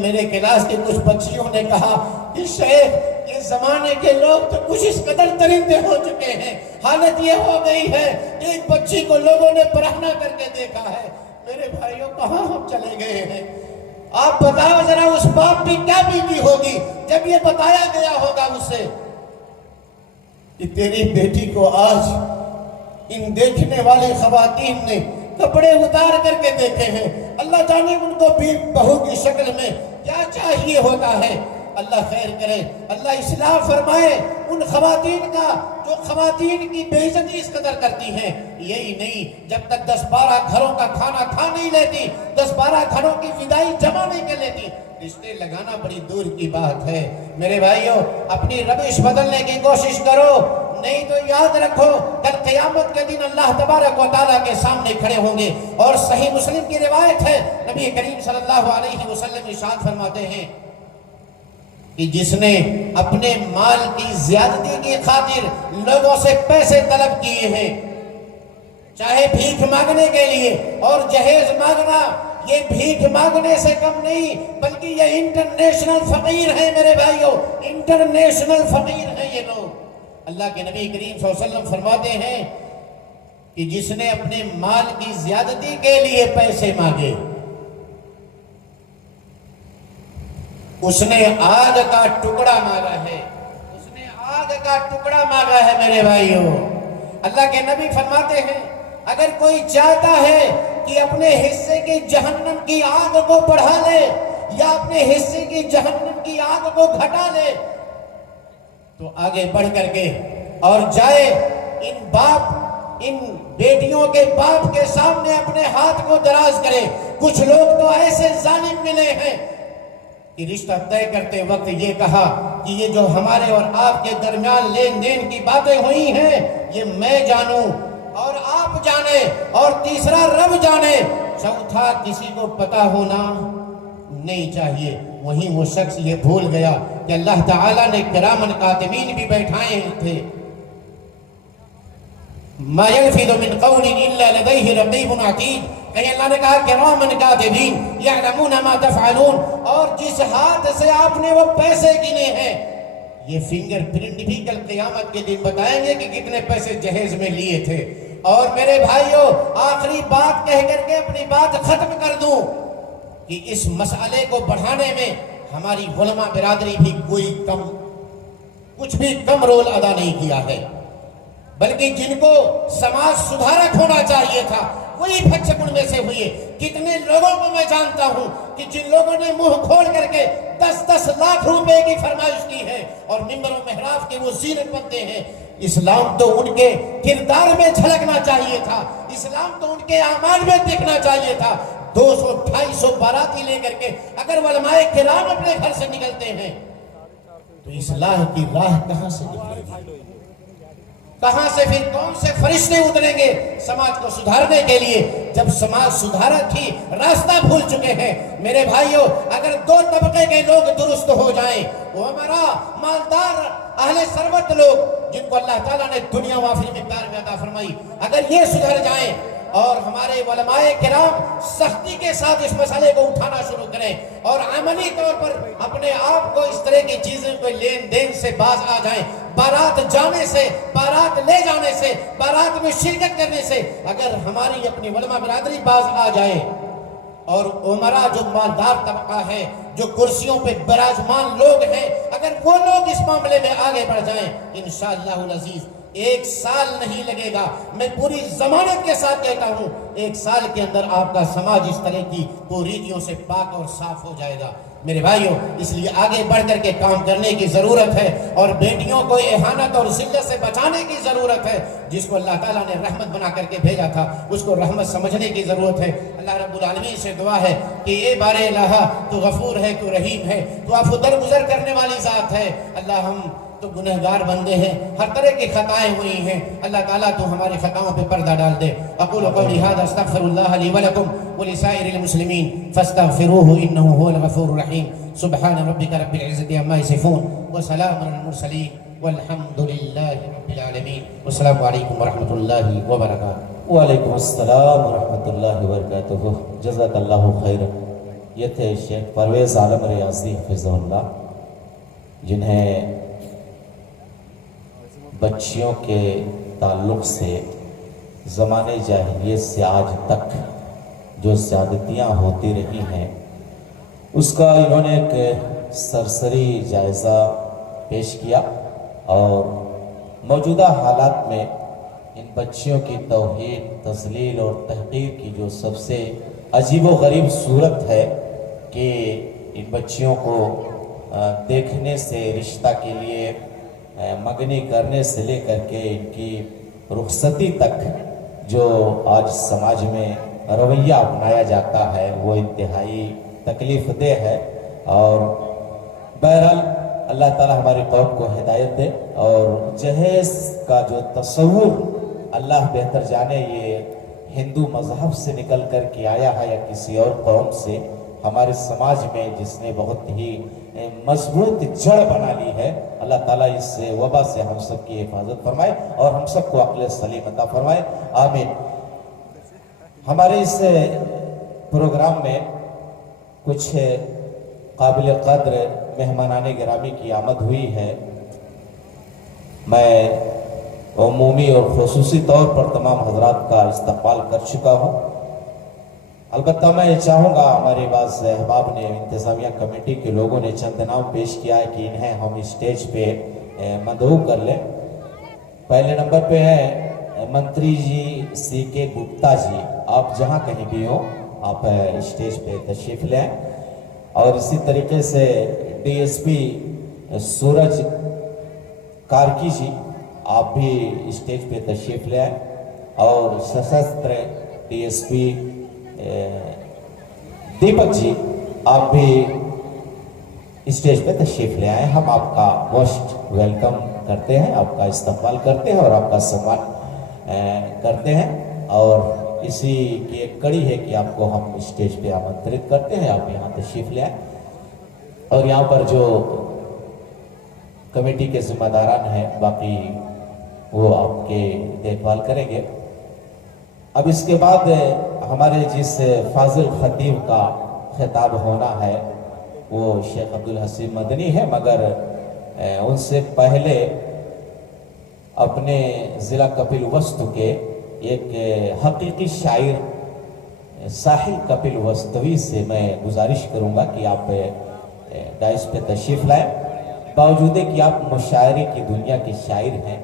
میرے کلاس کے کچھ بچیوں نے کہا کہ شیخ یہ زمانے کے لوگ تو کچھ اس قدر درندے ہو چکے ہیں، حالت یہ ہو گئی ہے کہ ایک بچی کو لوگوں نے برہنہ کر کے دیکھا ہے. میرے بھائیوں کہاں ہم چلے گئے ہیں؟ آپ بتاؤ ذرا اس باپ کی کیا بیتی ہوگی جب یہ بتایا گیا ہوگا اسے کہ تیری بیٹی کو آج ان دیکھنے والی خواتین نے کپڑے اتار کر کے دیکھے ہیں. اللہ جانے ان کو بھی بہو کی شکل میں کیا چاہیے ہوتا ہے. اللہ خیر کرے، اللہ اصلاح فرمائے ان خواتین کا جو خواتین کی بے عزتی اس قدر کرتی ہیں. یہی نہیں، جب تک 10-12 گھروں کا کھانا کھا نہیں لیتی، 10-12 گھروں کی فدائی جمع نہیں کر لیتی، رشتے لگانا بڑی دور کی بات ہے. میرے بھائیوں اپنی روش بدلنے کی کوشش کرو، نہیں تو یاد رکھو کل قیامت کے دن اللہ تبارک و تعالیٰ کے سامنے کھڑے ہوں گے. اور صحیح مسلم کی روایت ہے، نبی کریم صلی اللہ علیہ وسلم ارشاد فرماتے ہیں کہ جس نے اپنے مال کی زیادتی کی خاطر لوگوں سے پیسے طلب کیے ہیں، چاہے بھیک مانگنے کے لیے، اور جہیز مانگنا یہ بھیک مانگنے سے کم نہیں بلکہ یہ انٹرنیشنل فقیر ہیں. میرے بھائیوں انٹرنیشنل فقیر ہیں یہ لوگ. اللہ کے نبی کریم صلی اللہ علیہ وسلم فرماتے ہیں کہ جس نے اپنے مال کی زیادتی کے لیے پیسے مانگے اس نے آگ کا ٹکڑا مانگا ہے، اس نے آگ کا ٹکڑا مانگا ہے. میرے بھائیوں اللہ کے نبی فرماتے ہیں اگر کوئی چاہتا ہے کہ اپنے حصے کی جہنم کی آگ کو بڑھا لے یا اپنے حصے کی جہنم کی آگ کو گھٹا لے تو آگے بڑھ کر کے اور جائے ان بیٹیوں کے باپ کے سامنے اپنے ہاتھ کو دراز کرے. کچھ لوگ تو ایسے ظالم ملے ہیں کہ رشتہ طے کرتے وقت یہ کہا کہ یہ جو ہمارے اور آپ کے درمیان لین دین کی باتیں ہوئی ہیں یہ میں جانوں اور آپ جانے اور تیسرا رب جانے، چوتھا کسی کو پتا ہونا نہیں چاہیے. وہیں وہ شخص یہ بھول گیا کہ اللہ تعالیٰ نے کرامن کاتبین بھی بیٹھائے تھے. ما يلفظ من قول الا لديه رقیب عتید. کہیں اللہ نے کہا کرامن کاتبین یعلمون ما تفعلون. اور جس ہاتھ سے آپ نے وہ پیسے گنے ہیں یہ فنگر پرنٹ بھی کل قیامت کے دن بتائیں گے کہ کتنے پیسے جہیز میں لیے تھے. اور میرے بھائیوں آخری بات کہہ کر کے اپنی بات ختم کر دوں کہ اس مسئلے کو بڑھانے میں ہماری علماء برادری بھی کچھ بھی کم رول ادا نہیں کیا ہے، بلکہ جن کو سماج سدھارک ہونا چاہیے تھا وہی بھچکن میں سے ہوئے. کتنے لوگوں کو میں جانتا ہوں کہ جن لوگوں نے منہ کھول کر کے 10-10 لاکھ روپے کی فرمائش کی ہے اور ممبر و محراب کے وہ زینت بنتے ہیں. اسلام تو ان کے کردار میں جھلکنا چاہیے تھا، اسلام تو ان کے اعمال میں دیکھنا چاہیے تھا. 200-250 باراتی لے کر کے اگر علماء کرام اپنے گھر سے نکلتے ہیں تو اصلاح کی راہ کہاں سے نکلے گی؟ کہاں سے پھر کون سے فرشتے اتریں گے سماج کو سدھارنے کے لیے جب سماج سدھارک ہی راستہ بھول چکے ہیں؟ میرے بھائیوں اگر 2 طبقے کے لوگ درست ہو جائیں، وہ ہمارا مالدار اہل ثروت لوگ جن کو اللہ تعالیٰ نے دنیا وافر مقدار میں عطا فرمائی، اگر یہ سدھر جائیں اور ہمارے علماء کرام سختی کے ساتھ اس مسئلے کو اٹھانا شروع کریں اور عملی طور پر اپنے آپ کو اس طرح کی چیزوں کو لین دین سے باز آ جائیں، بارات جانے سے، بارات لے جانے سے، بارات میں شرکت کرنے سے اگر ہماری اپنی علماء برادری باز آ جائے اور عمرہ جو مالدار طبقہ ہے، جو کرسیوں پہ براجمان لوگ ہیں، اگر وہ لوگ اس معاملے میں آگے بڑھ جائیں انشاءاللہ العزیز 1 سال نہیں لگے گا. میں پوری ضمانت کے ساتھ کہتا ہوں 1 سال کے اندر آپ کا سماج اس طرح کی کوریدیوں سے پاک اور صاف ہو جائے گا. میرے بھائیوں اس لیے آگے بڑھ کر کے کام کرنے کی ضرورت ہے اور بیٹیوں کو اہانت اور ذلت سے بچانے کی ضرورت ہے. جس کو اللہ تعالیٰ نے رحمت بنا کر کے بھیجا تھا اس کو رحمت سمجھنے کی ضرورت ہے. اللہ رب العالمین سے دعا ہے کہ اے بار الہ تو غفور ہے تو رحیم ہے تو عفو درگزر کرنے والی ذات ہے. اللہ ہم تو گنہگار بندے ہیں, ہر طرح کی خطائیں ہوئی ہیں. اللہ تعالیٰ تو ہماری خطاؤں پہ پردہ ڈال دے. اقول قولی ھذا استغفر اللہ لی ولکم ولسائر المسلمین فاستغفروہ انہ هو الغفور الرحیم. سبحان ربک رب العزت عما یصفون وسلام علی المرسلین والحمد للہ رب العالمین. والسلام علیکم ورحمۃ اللہ وبرکاتہ. وعلیکم السلام ورحمۃ اللہ وبرکاتہ. جزاک اللہ خیر. یہ تھے شیخ پرویز عالم ریاضی حفظہ اللہ, جنہیں بچیوں کے تعلق سے زمانے جاہلیت سے آج تک جو زیادتیاں ہوتی رہی ہیں اس کا انہوں نے ایک سرسری جائزہ پیش کیا اور موجودہ حالات میں ان بچیوں کی توہین, تذلیل اور تحقیر کی جو سب سے عجیب و غریب صورت ہے کہ ان بچیوں کو دیکھنے سے, رشتہ کے لیے مگنی کرنے سے لے کر کے ان کی رخصتی تک جو آج سماج میں رویہ اپنایا جاتا ہے وہ انتہائی تکلیف دہ ہے. اور بہرحال اللہ تعالی ہماری قوم کو ہدایت دے اور جہیز کا جو تصور اللہ بہتر جانے یہ ہندو مذہب سے نکل کر کے آیا ہے یا کسی اور قوم سے, ہمارے سماج میں جس نے بہت ہی مضبوط جڑ بنا لی ہے, اللہ تعالیٰ اس وبا سے ہم سب کی حفاظت فرمائے اور ہم سب کو عقل سلیم عطا فرمائے, آمین. ہمارے اس پروگرام میں کچھ قابل قدر مہمانان گرامی کی آمد ہوئی ہے. میں عمومی اور خصوصی طور پر تمام حضرات کا استقبال کر چکا ہوں. البتہ میں چاہوں گا, ہمارے بعض احباب نے, انتظامیہ کمیٹی کے لوگوں نے چند نام پیش کیا ہے کہ انہیں ہم اسٹیج پہ مدعو کر لیں. پہلے نمبر پہ ہے منتری جی سی کے گپتا جی. آپ جہاں کہیں بھی ہوں آپ اسٹیج پہ تشریف لیں. اور اسی طریقے سے ڈی ایس پی سورج کارکی جی, آپ بھی اسٹیج پہ تشریف لیں. اور سشستر ڈی ایس پی دیپک جی, آپ بھی اسٹیج پہ تشریف لے آئے. ہم آپ کا موسٹ ویلکم کرتے ہیں, آپ کا استقبال کرتے ہیں اور آپ کا سمان کرتے ہیں. اور اسی کی ایک کڑی ہے کہ آپ کو ہم اسٹیج پہ آمنترت کرتے ہیں, آپ یہاں تشریف لے آئیں. اور یہاں پر جو کمیٹی کے ذمہ داران ہیں باقی وہ آپ کے دیکھ بھال کریں گے. اب اس کے بعد ہمارے جس فاضل خطیب کا خطاب ہونا ہے وہ شیخ عبدالحسین مدنی ہے, مگر ان سے پہلے اپنے ضلع کپل وستو کے ایک حقیقی شاعر ساحل کپل وستوی سے میں گزارش کروں گا کہ آپ ڈائس پہ تشریف لائیں. باوجود کہ آپ مشاعرے کی دنیا کے شاعر ہیں,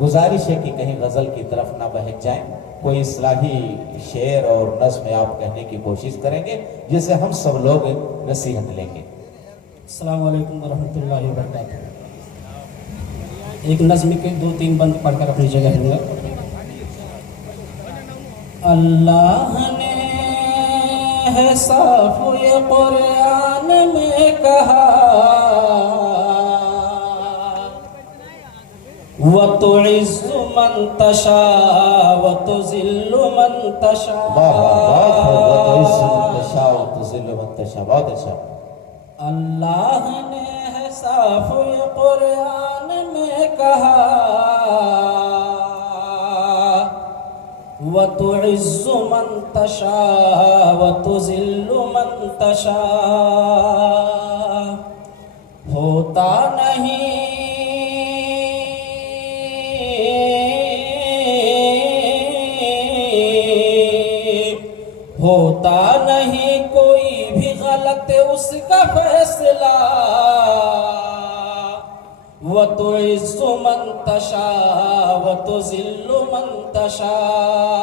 گزارش ہے کہ کہیں غزل کی طرف نہ بہک جائیں. کوئی اصلاحی شعر اور نظم آپ کہنے کی کوشش کریں گے جسے ہم سب لوگ نصیحت لیں گے. السلام علیکم ورحمۃ اللہ وبرکاتہ. ایک نظم کے 2-3 بند پڑھ کر اپنی جگہ لوں گا. اللہ نے ہے صاف یہ قرآن میں کہا وَتُعِزُّ مَن تَشَاءُ وَتُذِلُّ مَن تَشَاءُ. بہت اچھا. اللہ نے ہے صاف یہ قرآن میں کہا وَتُعِزُّ مَن تَشَاءُ وَتُذِلُّ مَن تَشَاءُ. ہوتا نہیں کوئی بھی غلط اس کا فیصلہ وَتُعِزُّ مَن تَشَاءُ وَتُذِلُّ مَن تَشَاءُ.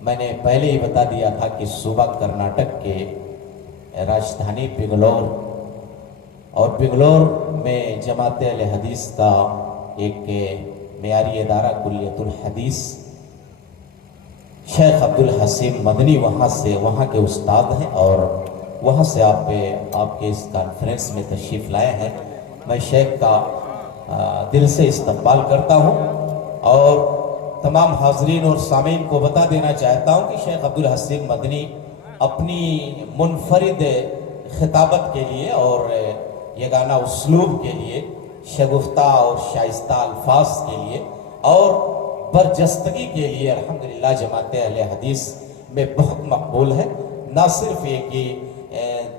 میں نے پہلے ہی بتا دیا تھا کہ صوبہ کرناٹک کے راجدھانی بنگلور، اور بنگلور میں جماعت اہل حدیث کا ایک معیاری ادارہ کلیت الحدیث، شیخ عبدالحسین مدنی وہاں کے استاد ہیں، اور وہاں سے آپ کے اس کانفرنس میں تشریف لائے ہیں۔ میں شیخ کا دل سے استقبال کرتا ہوں، اور تمام حاضرین اور سامعین کو بتا دینا چاہتا ہوں کہ شیخ عبدالحسین مدنی اپنی منفرد خطابت کے لیے اور یگانہ اسلوب کے لیے، شگفتہ اور شائستہ الفاظ کے لیے اور برجستگی کے لیے الحمدللہ جماعت اہل حدیث میں بہت مقبول ہے۔ نہ صرف یہ کہ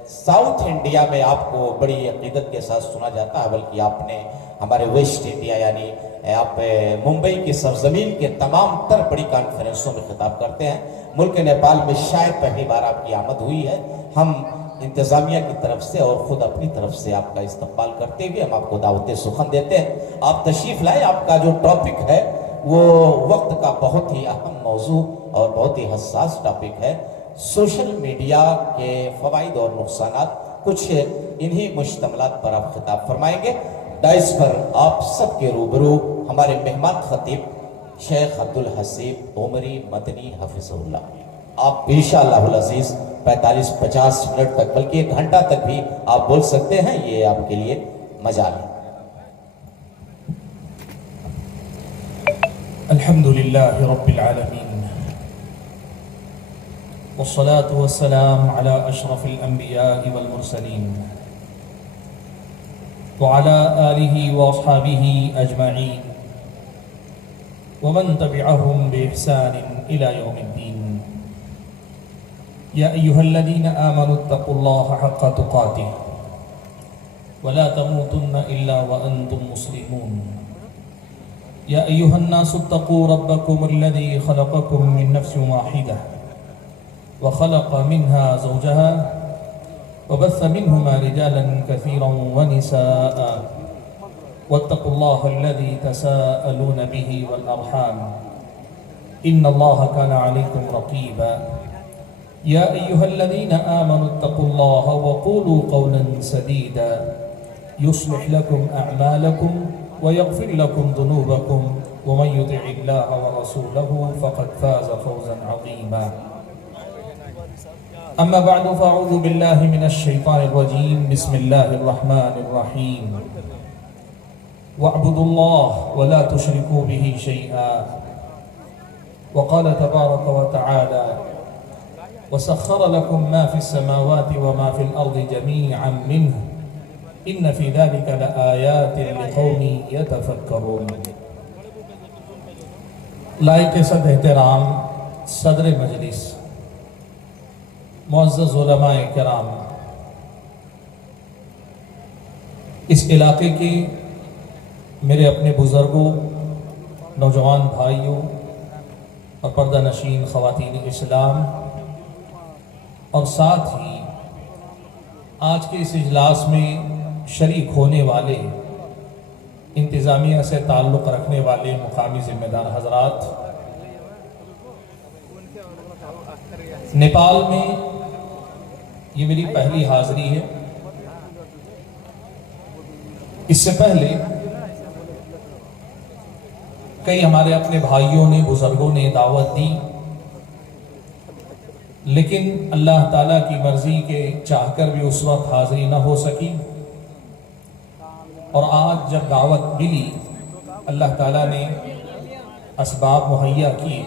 ساؤتھ انڈیا میں آپ کو بڑی عقیدت کے ساتھ سنا جاتا ہے، بلکہ آپ نے ہمارے ویسٹ انڈیا یعنی آپ ممبئی کی سرزمین کے تمام تر بڑی کانفرنسوں میں خطاب کرتے ہیں۔ ملک نیپال میں شاید پہلی بار آپ کی آمد ہوئی ہے۔ ہم انتظامیہ کی طرف سے اور خود اپنی طرف سے آپ کا استقبال کرتے ہوئے ہم آپ کو دعوت سخن دیتے ہیں۔ آپ تشریف لائیں۔ آپ کا جو ٹاپک ہے وہ وقت کا بہت ہی اہم موضوع اور بہت ہی حساس ٹاپک ہے، سوشل میڈیا کے فوائد اور نقصانات۔ کچھ انہی مشتملات پر آپ خطاب فرمائیں گے۔ دائس پر آپ سب کے روبرو ہمارے مہمان خطیب شیخ عبدالحسین عمری مدنی حفظہ اللہ، آپ انشاءاللہ العزیز 45-50 منٹ تک بلکہ 1 گھنٹہ تک بھی آپ بول سکتے ہیں، یہ آپ کے لیے مجال ہے۔ الحمد لله رب العالمين، والصلاة والسلام على أشرف الأنبياء والمرسلين وعلى آله وأصحابه أجمعين ومن تبعهم بإحسان إلى يوم الدين. يا أيها الذين آمنوا اتقوا الله حق تقاته ولا تموتن إلا وأنتم مسلمون. يا أيها الناس اتقوا ربكم الذي خلقكم من نفس واحدة وخلق منها زوجها وبث منهما رجالا كثيرا ونساء واتقوا الله الذي تساءلون به والأرحام إن الله كان عليكم رقيبا. يا أيها الذين آمنوا اتقوا الله وقولوا قولا سديدا يصلح لكم أعمالكم ويغفر لكم ذنوبكم ومن يطع الله ورسوله فقد فاز فوزا عظيما. أما بعد فأعوذ بالله من الشيطان الرجيم. بسم الله الرحمن الرحيم. واعبدوا الله ولا تشركوا به شيئا. وقال تبارك وتعالى وسخر لكم ما في السماوات وما في الأرض جميعا منه إن في ذلك لآيات لقوم يتفكرون. لائق صد احترام صدر مجلس، معزز علماء کرام، اس علاقے کے میرے اپنے بزرگوں، نوجوان بھائیوں اور پردہ نشین خواتین اسلام، اور ساتھ ہی آج کے اس اجلاس میں شریک ہونے والے انتظامیہ سے تعلق رکھنے والے مقامی ذمہ دار حضرات، نیپال میں یہ میری پہلی حاضری ہے۔ اس سے پہلے کئی ہمارے اپنے بھائیوں نے، بزرگوں نے دعوت دی، لیکن اللہ تعالیٰ کی مرضی کے چاہ کر بھی اس وقت حاضری نہ ہو سکی، اور آج جب دعوت ملی اللہ تعالیٰ نے اسباب مہیا کیے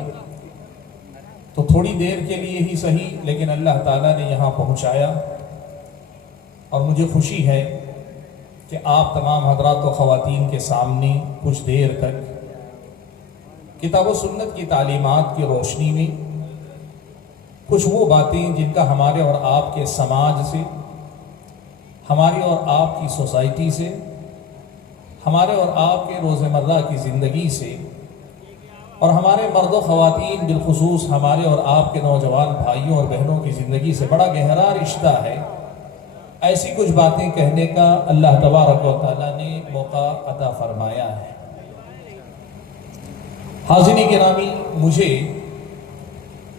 تو تھوڑی دیر کے لیے ہی صحیح لیکن اللہ تعالیٰ نے یہاں پہنچایا، اور مجھے خوشی ہے کہ آپ تمام حضرات و خواتین کے سامنے کچھ دیر تک کتاب و سنت کی تعلیمات کی روشنی میں کچھ وہ باتیں جن کا ہمارے اور آپ کے سماج سے، ہماری اور آپ کی سوسائٹی سے، ہمارے اور آپ کے روزمرہ کی زندگی سے، اور ہمارے مرد و خواتین بالخصوص ہمارے اور آپ کے نوجوان بھائیوں اور بہنوں کی زندگی سے بڑا گہرا رشتہ ہے، ایسی کچھ باتیں کہنے کا اللہ تبارک و تعالیٰ نے موقع عطا فرمایا ہے۔ حاضرین گرامی، مجھے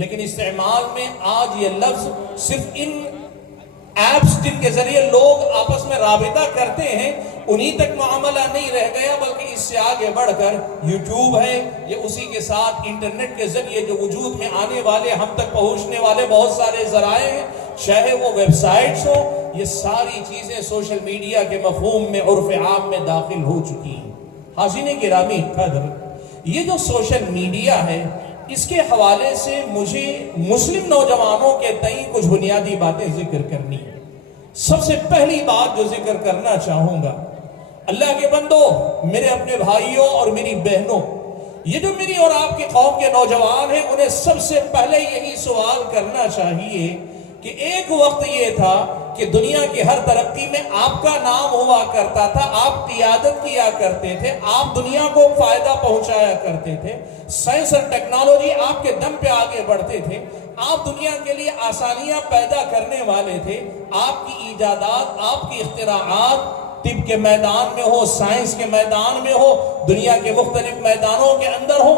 لیکن استعمال میں آج یہ لفظ صرف ان ایپس جن کے ذریعے لوگ آپس میں رابطہ کرتے ہیں انہی تک معاملہ نہیں رہ گیا، بلکہ اس سے آگے بڑھ کر یوٹیوب ہے، یہ اسی کے ساتھ انٹرنیٹ کے ذریعے جو وجود میں آنے والے، ہم تک پہنچنے والے بہت سارے ذرائع ہیں، چاہے وہ ویب سائٹس ہو، یہ ساری چیزیں سوشل میڈیا کے مفہوم میں عرف عام میں داخل ہو چکی ہیں۔ حاضرین گرامی قدر، یہ جو سوشل میڈیا ہے اس کے حوالے سے مجھے مسلم نوجوانوں کے تئیں کچھ بنیادی باتیں ذکر کرنی ہیں۔ سب سے پہلی بات جو ذکر کرنا چاہوں گا، اللہ کے بندو، میرے اپنے بھائیوں اور میری بہنوں، یہ جو میری اور آپ کی قوم کے نوجوان ہیں، انہیں سب سے پہلے یہی سوال کرنا چاہیے کہ ایک وقت یہ تھا کہ دنیا کی ہر ترقی میں آپ کا نام ہوا کرتا تھا، آپ قیادت کیا کرتے تھے، آپ دنیا کو فائدہ پہنچایا کرتے تھے، سائنس اور ٹیکنالوجی آپ کے دم پہ آگے بڑھتے تھے، آپ دنیا کے لیے آسانیاں پیدا کرنے والے تھے، آپ کی ایجادات، آپ کی اختراعات طب کے میدان میں ہو، سائنس کے میدان میں ہو، دنیا کے مختلف میدانوں کے اندر ہو،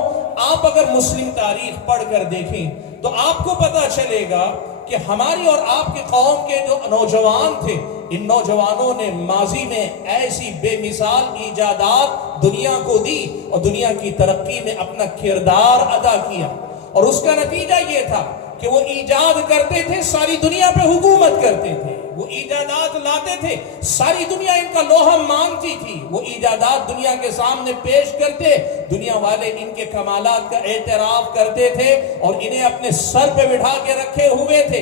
آپ اگر مسلم تاریخ پڑھ کر دیکھیں تو آپ کو پتہ چلے گا کہ ہماری اور آپ کی قوم کے جو نوجوان تھے، ان نوجوانوں نے ماضی میں ایسی بے مثال ایجادات دنیا کو دی اور دنیا کی ترقی میں اپنا کردار ادا کیا، اور اس کا نتیجہ یہ تھا کہ وہ ایجاد کرتے تھے، ساری دنیا پہ حکومت کرتے تھے، وہ ایجادات لاتے تھے، ساری دنیا ان کا لوہا مانگتی تھی، وہ ایجادات دنیا کے سامنے پیش کرتے، دنیا والے ان کے کمالات کا اعتراف کرتے تھے اور انہیں اپنے سر پہ بٹھا کے رکھے ہوئے تھے۔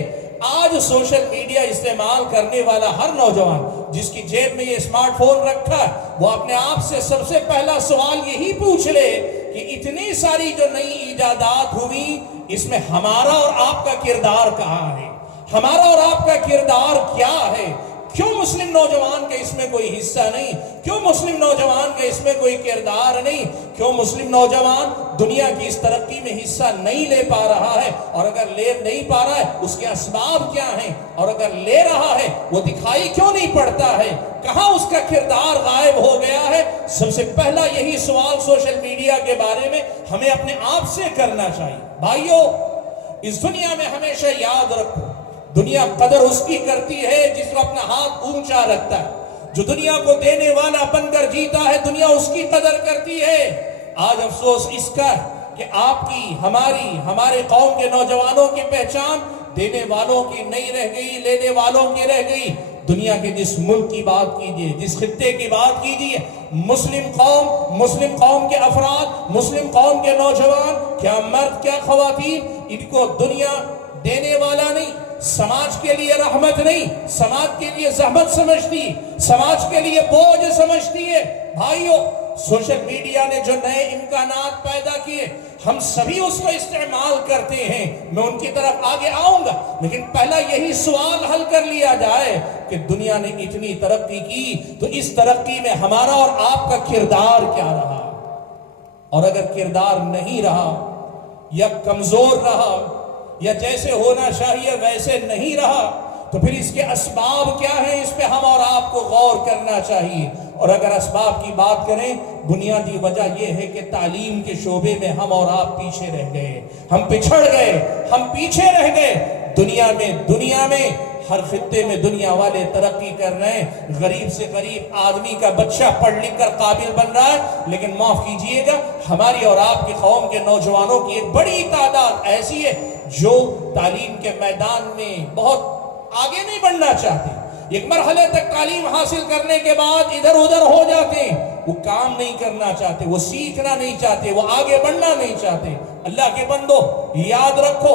آج سوشل میڈیا استعمال کرنے والا ہر نوجوان جس کی جیب میں یہ اسمارٹ فون رکھا ہے، وہ اپنے آپ سے سب سے پہلا سوال یہی پوچھ لے کہ اتنی ساری جو نئی ایجادات ہوئی، اس میں ہمارا اور آپ کا کردار کہاں ہے؟ ہمارا اور آپ کا کردار کیا ہے؟ کیوں مسلم نوجوان کا اس میں کوئی حصہ نہیں؟ کیوں مسلم نوجوان کا اس میں کوئی کردار نہیں؟ کیوں مسلم نوجوان دنیا کی اس ترقی میں حصہ نہیں لے پا رہا ہے؟ اور اگر لے نہیں پا رہا ہے اس کے اسباب کیا ہیں؟ اور اگر لے رہا ہے وہ دکھائی کیوں نہیں پڑتا ہے؟ کہاں اس کا کردار غائب ہو گیا ہے؟ سب سے پہلا یہی سوال سوشل میڈیا کے بارے میں ہمیں اپنے آپ سے کرنا چاہیے۔ بھائیو، اس دنیا میں ہمیشہ یاد رکھو، دنیا قدر اس کی کرتی ہے جس کو اپنا ہاتھ اونچا رکھتا ہے، جو دنیا کو دینے والا بن کر جیتا ہے، دنیا اس کی قدر کرتی ہے۔ آج افسوس اس کا کہ آپ کی، ہمارے قوم کے نوجوانوں کی پہچان دینے والوں کی نہیں رہ گئی، لینے والوں کی رہ گئی۔ دنیا کے جس ملک کی بات کیجئے، جس خطے کی بات کیجئے، مسلم قوم کے افراد، مسلم قوم کے نوجوان، کیا مرد کیا خواتین، ان کو دنیا دینے والا نہیں، سماج کے لیے رحمت نہیں، سماج کے لیے زحمت سمجھتی، سماج کے لیے بوجھ سمجھتی ہے۔ بھائیو، سوشل میڈیا نے جو نئے امکانات پیدا کیے، ہم سبھی اس کو استعمال کرتے ہیں، میں ان کی طرف آگے آؤں گا، لیکن پہلا یہی سوال حل کر لیا جائے کہ دنیا نے اتنی ترقی کی تو اس ترقی میں ہمارا اور آپ کا کردار کیا رہا؟ اور اگر کردار نہیں رہا یا کمزور رہا یا جیسے ہونا چاہیے ویسے نہیں رہا تو پھر اس کے اسباب کیا ہیں؟ اس پہ ہم اور آپ کو غور کرنا چاہیے۔ اور اگر اسباب کی بات کریں، بنیادی وجہ یہ ہے کہ تعلیم کے شعبے میں ہم اور آپ پیچھے رہ گئے، ہم پچھڑ گئے، ہم پیچھے رہ گئے۔ دنیا میں ہر خطے میں دنیا والے ترقی کر رہے ہیں، غریب سے غریب آدمی کا بچہ پڑھ لکھ کر قابل بن رہا ہے، لیکن معاف کیجئے گا، ہماری اور آپ کی قوم کے نوجوانوں کی ایک بڑی تعداد ایسی ہے جو تعلیم کے میدان میں بہت آگے نہیں بڑھنا چاہتے، ایک مرحلے تک تعلیم حاصل کرنے کے بعد ادھر ادھر ہو جاتے ہیں، وہ کام نہیں کرنا چاہتے، وہ سیکھنا نہیں چاہتے، وہ آگے بڑھنا نہیں چاہتے۔ اللہ کے بندو، یاد رکھو،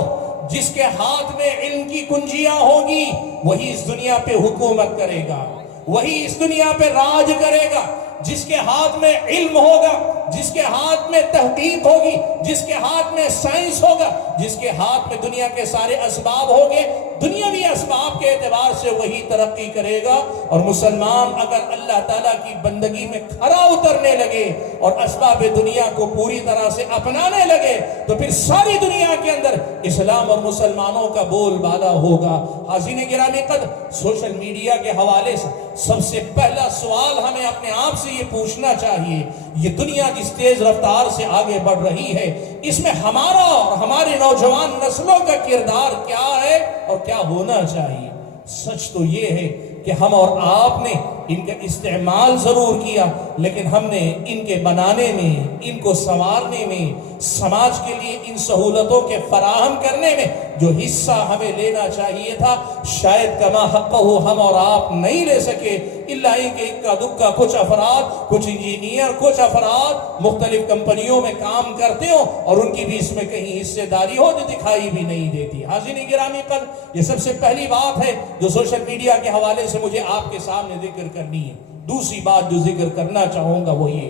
جس کے ہاتھ میں علم کی کنجیاں ہوں گی وہی اس دنیا پہ حکومت کرے گا، وہی اس دنیا پہ راج کرے گا۔ جس کے ہاتھ میں علم ہوگا، جس کے ہاتھ میں تحقیق ہوگی، جس کے ہاتھ میں سائنس ہوگا، جس کے ہاتھ میں دنیا کے سارے اسباب ہوں گے، دنیاوی اسباب کے اعتبار سے وہی ترقی کرے گا۔ اور مسلمان اگر اللہ تعالیٰ کی بندگی میں کھرا اترنے لگے اور اسباب دنیا کو پوری طرح سے اپنانے لگے تو پھر ساری دنیا کے اندر اسلام اور مسلمانوں کا بول بالا ہوگا۔ حاضرین گرامی قدر، سوشل میڈیا کے حوالے سے سب سے پہلا سوال ہمیں اپنے آپ سے یہ پوچھنا چاہیے یہ دنیا جس تیز رفتار سے آگے بڑھ رہی ہے، اس میں ہمارا اور ہماری نوجوان نسلوں کا کردار کیا ہے اور کیا ہونا چاہیے؟ سچ تو یہ ہے کہ ہم اور آپ نے ان کا استعمال ضرور کیا، لیکن ہم نے ان کے بنانے میں، ان کو سنوارنے میں، سماج کے لیے ان سہولتوں کے فراہم کرنے میں جو حصہ ہمیں لینا چاہیے تھا، شاید کما حقہ ہم اور آپ نہیں لے سکے، الا یہ کہ اکا دکا کچھ افراد، کچھ انجینئر، کچھ افراد مختلف کمپنیوں میں کام کرتے ہوں اور ان کی بھی اس میں کہیں حصے داری ہو جو دکھائی بھی نہیں دیتی۔ حاضرین گرامی قدر، یہ سب سے پہلی بات ہے جو سوشل میڈیا کے حوالے سے مجھے آپ کے سامنے ذکر کرنی ہے۔ دوسری بات جو ذکر کرنا چاہوں گا وہ یہ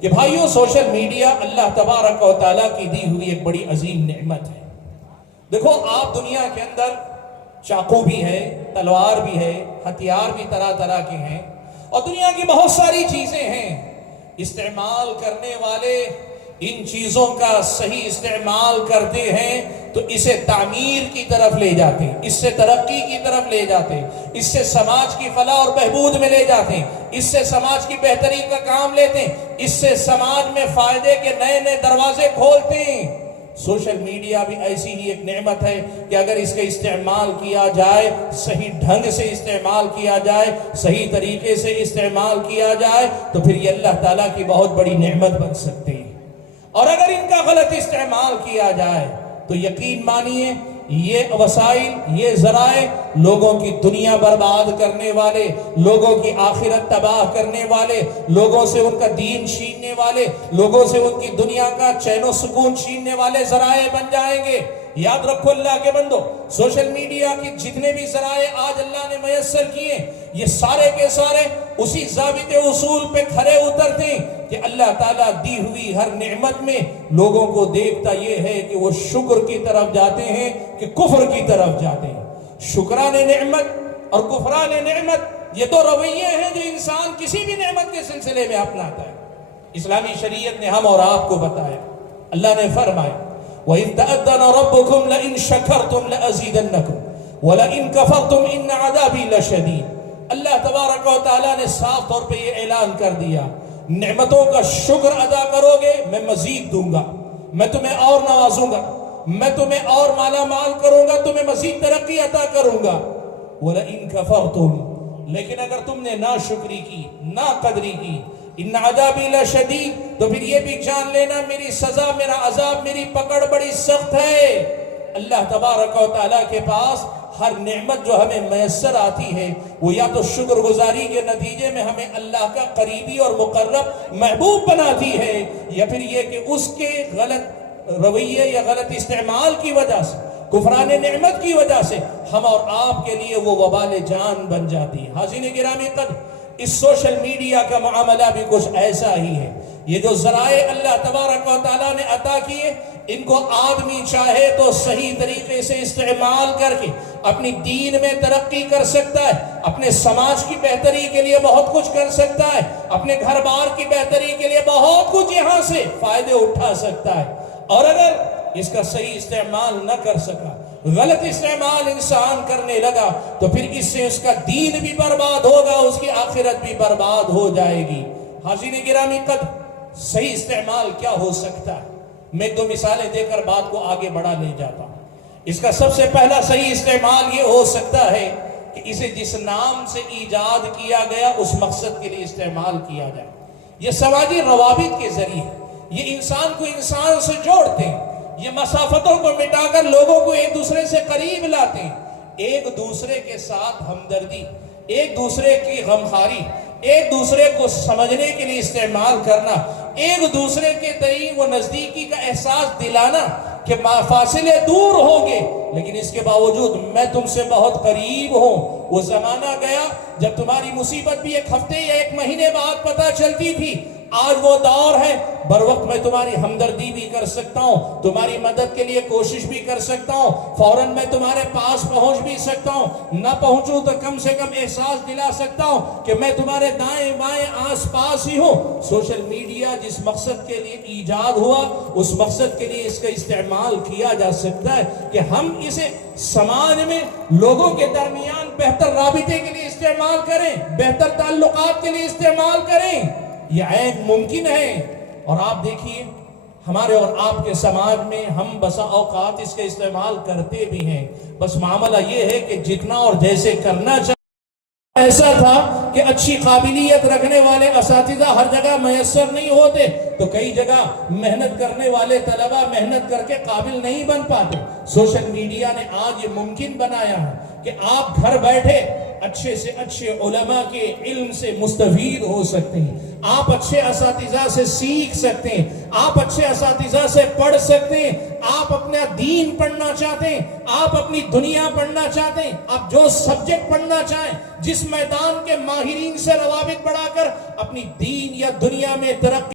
کہ بھائیو، سوشل میڈیا اللہ تبارک و تعالیٰ کی دی ہوئی ایک بڑی عظیم نعمت ہے۔ دیکھو، آپ دنیا کے اندر چاقو بھی ہے، تلوار بھی ہے، ہتھیار بھی طرح طرح کے ہیں، اور دنیا کی بہت ساری چیزیں ہیں۔ استعمال کرنے والے ان چیزوں کا صحیح استعمال کرتے ہیں تو اسے تعمیر کی طرف لے جاتے ہیں، اس سے ترقی کی طرف لے جاتے ہیں، اس سے سماج کی فلاح اور بہبود میں لے جاتے ہیں، اس سے سماج کی بہتری کا کام لیتے ہیں، اس سے سماج میں فائدے کے نئے نئے دروازے کھولتے ہیں۔ سوشل میڈیا بھی ایسی ہی ایک نعمت ہے کہ اگر اس کا استعمال کیا جائے، صحیح ڈھنگ سے استعمال کیا جائے، صحیح طریقے سے استعمال کیا جائے تو پھر یہ اللہ تعالیٰ کی بہت بڑی نعمت بن سکتی ہے۔ اور اگر ان کا غلط استعمال کیا جائے تو یقین مانیے یہ وسائل، یہ ذرائع لوگوں کی دنیا برباد کرنے والے، لوگوں کی آخرت تباہ کرنے والے، لوگوں سے ان کا دین چھیننے والے، لوگوں سے ان کی دنیا کا چین و سکون چھیننے والے ذرائع بن جائیں گے۔ یاد رکھو اللہ کے بندو، سوشل میڈیا کی جتنے بھی ذرائع آج اللہ نے میسر کیے، یہ سارے کے سارے اسی ضابط اصول پہ کھرے اترتے ہیں کہ اللہ تعالیٰ دی ہوئی ہر نعمت میں لوگوں کو دیکھتا یہ ہے کہ وہ شکر کی طرف جاتے ہیں کہ کفر کی طرف جاتے ہیں۔ شکران نعمت اور کفران نعمت، یہ دو رویے ہیں جو انسان کسی بھی نعمت کے سلسلے میں اپناتا ہے۔ اسلامی شریعت نے ہم اور آپ کو بتایا، اللہ نے فرمایا وَإِذْ تَأَذَّنَ رَبُّكُمْ لَئِن شَكَرْتُمْ لَأَزِيدَنَّكُمْ وَلَئِن كَفَرْتُمْ إِنَّ عَذَابِي لَشَدِيدٌ۔ اللہ تبارک و تعالیٰ نے صاف طور پہ یہ اعلان کر دیا، نعمتوں کا شکر ادا کرو گے میں مزید دوں گا، میں تمہیں اور نوازوں گا، میں تمہیں اور مالا مال کروں گا، تمہیں مزید ترقی عطا کروں گا۔ وَلَئِن كَفَرْتُمْ، لیکن اگر تم نے ناشکری کی، ناقدری کی، ان عذابی لشدید، تو پھر یہ بھی جان لینا میری سزا، میرا عذاب، میری پکڑ بڑی سخت ہے۔ اللہ تبارک و تعالیٰ کے پاس ہر نعمت جو ہمیں میسر آتی ہے وہ یا تو شکر گزاری کے نتیجے میں ہمیں اللہ کا قریبی اور مقرب محبوب بناتی ہے، یا پھر یہ کہ اس کے غلط رویے یا غلط استعمال کی وجہ سے، کفران نعمت کی وجہ سے ہم اور آپ کے لیے وہ وبال جان بن جاتی ہے۔ حاضرین گرامی قدر، اس سوشل میڈیا کا معاملہ بھی کچھ ایسا ہی ہے۔ یہ جو ذرائع اللہ تبارک و تعالیٰ نے عطا کیے، ان کو آدمی چاہے تو صحیح طریقے سے استعمال کر کے اپنی دین میں ترقی کر سکتا ہے، اپنے سماج کی بہتری کے لیے بہت کچھ کر سکتا ہے، اپنے گھر بار کی بہتری کے لیے بہت کچھ یہاں سے فائدے اٹھا سکتا ہے۔ اور اگر اس کا صحیح استعمال نہ کر سکا، غلط استعمال انسان کرنے لگا، تو پھر اس سے اس کا دین بھی برباد ہوگا، اس کی آخرت بھی برباد ہو جائے گی۔ حاضرین گرامی قدر، صحیح استعمال کیا ہو سکتا ہے؟ میں دو مثالیں دے کر بات کو آگے بڑھا لے جاتا ہوں۔ اس کا سب سے پہلا صحیح استعمال یہ ہو سکتا ہے کہ اسے جس نام سے ایجاد کیا گیا اس مقصد کے لیے استعمال کیا جائے۔ یہ سماجی روابط کے ذریعے یہ انسان کو انسان سے جوڑتے ہیں، یہ مسافتوں کو مٹا کر لوگوں کو ایک دوسرے سے قریب لاتے ہیں، ایک دوسرے کے ساتھ ہمدردی، ایک دوسرے کی غمخواری، ایک دوسرے کو سمجھنے کے لیے استعمال کرنا، ایک دوسرے کے تئیں وہ نزدیکی کا احساس دلانا کہ فاصلے دور ہوں گے لیکن اس کے باوجود میں تم سے بہت قریب ہوں۔ وہ زمانہ گیا جب تمہاری مصیبت بھی ایک ہفتے یا ایک مہینے بعد پتہ چلتی تھی، آج وہ دور ہے بر وقت میں تمہاری ہمدردی بھی کر سکتا ہوں، تمہاری مدد کے لیے کوشش بھی کر سکتا ہوں، فوراً میں تمہارے پاس پہنچ بھی سکتا ہوں، نہ پہنچوں تو کم سے کم احساس دلا سکتا ہوں کہ میں تمہارے دائیں بائیں آس پاس ہی ہوں۔ سوشل میڈیا جس مقصد کے لیے ایجاد ہوا اس مقصد کے لیے اس کا استعمال کیا جا سکتا ہے کہ ہم اسے سماج میں لوگوں کے درمیان بہتر رابطے کے لیے استعمال کریں، بہتر تعلقات کے لیے استعمال کریں۔ یہ عین ممکن ہے. اور آپ دیکھیے ہمارے اور آپ کے سماج میں ہم بسا اوقات اس کا استعمال کرتے بھی ہیں، بس معاملہ یہ ہے کہ جتنا اور جیسے کرنا چاہیے. ایسا تھا کہ اچھی قابلیت رکھنے والے اساتذہ ہر جگہ میسر نہیں ہوتے، تو کئی جگہ محنت کرنے والے طلبہ محنت کر کے قابل نہیں بن پاتے. سوشل میڈیا نے آج یہ ممکن بنایا ہے کہ آپ گھر بیٹھے اچھے سے اچھے علماء کے علم سے مستفید ہو سکتے ہیں، آپ اچھے اساتذہ سے سیکھ سکتے ہیں، آپ اچھے اساتذہ سے پڑھ سکتے ہیں. آپ اپنا دین پڑھنا چاہتے ہیں، آپ اپنی دنیا پڑھنا چاہتے ہیں، آپ جو سبجیکٹ پڑھنا چاہیں، جس میدان کے ماہرین سے روابط بڑھا کر اپنی دین یا دنیا میں ترقی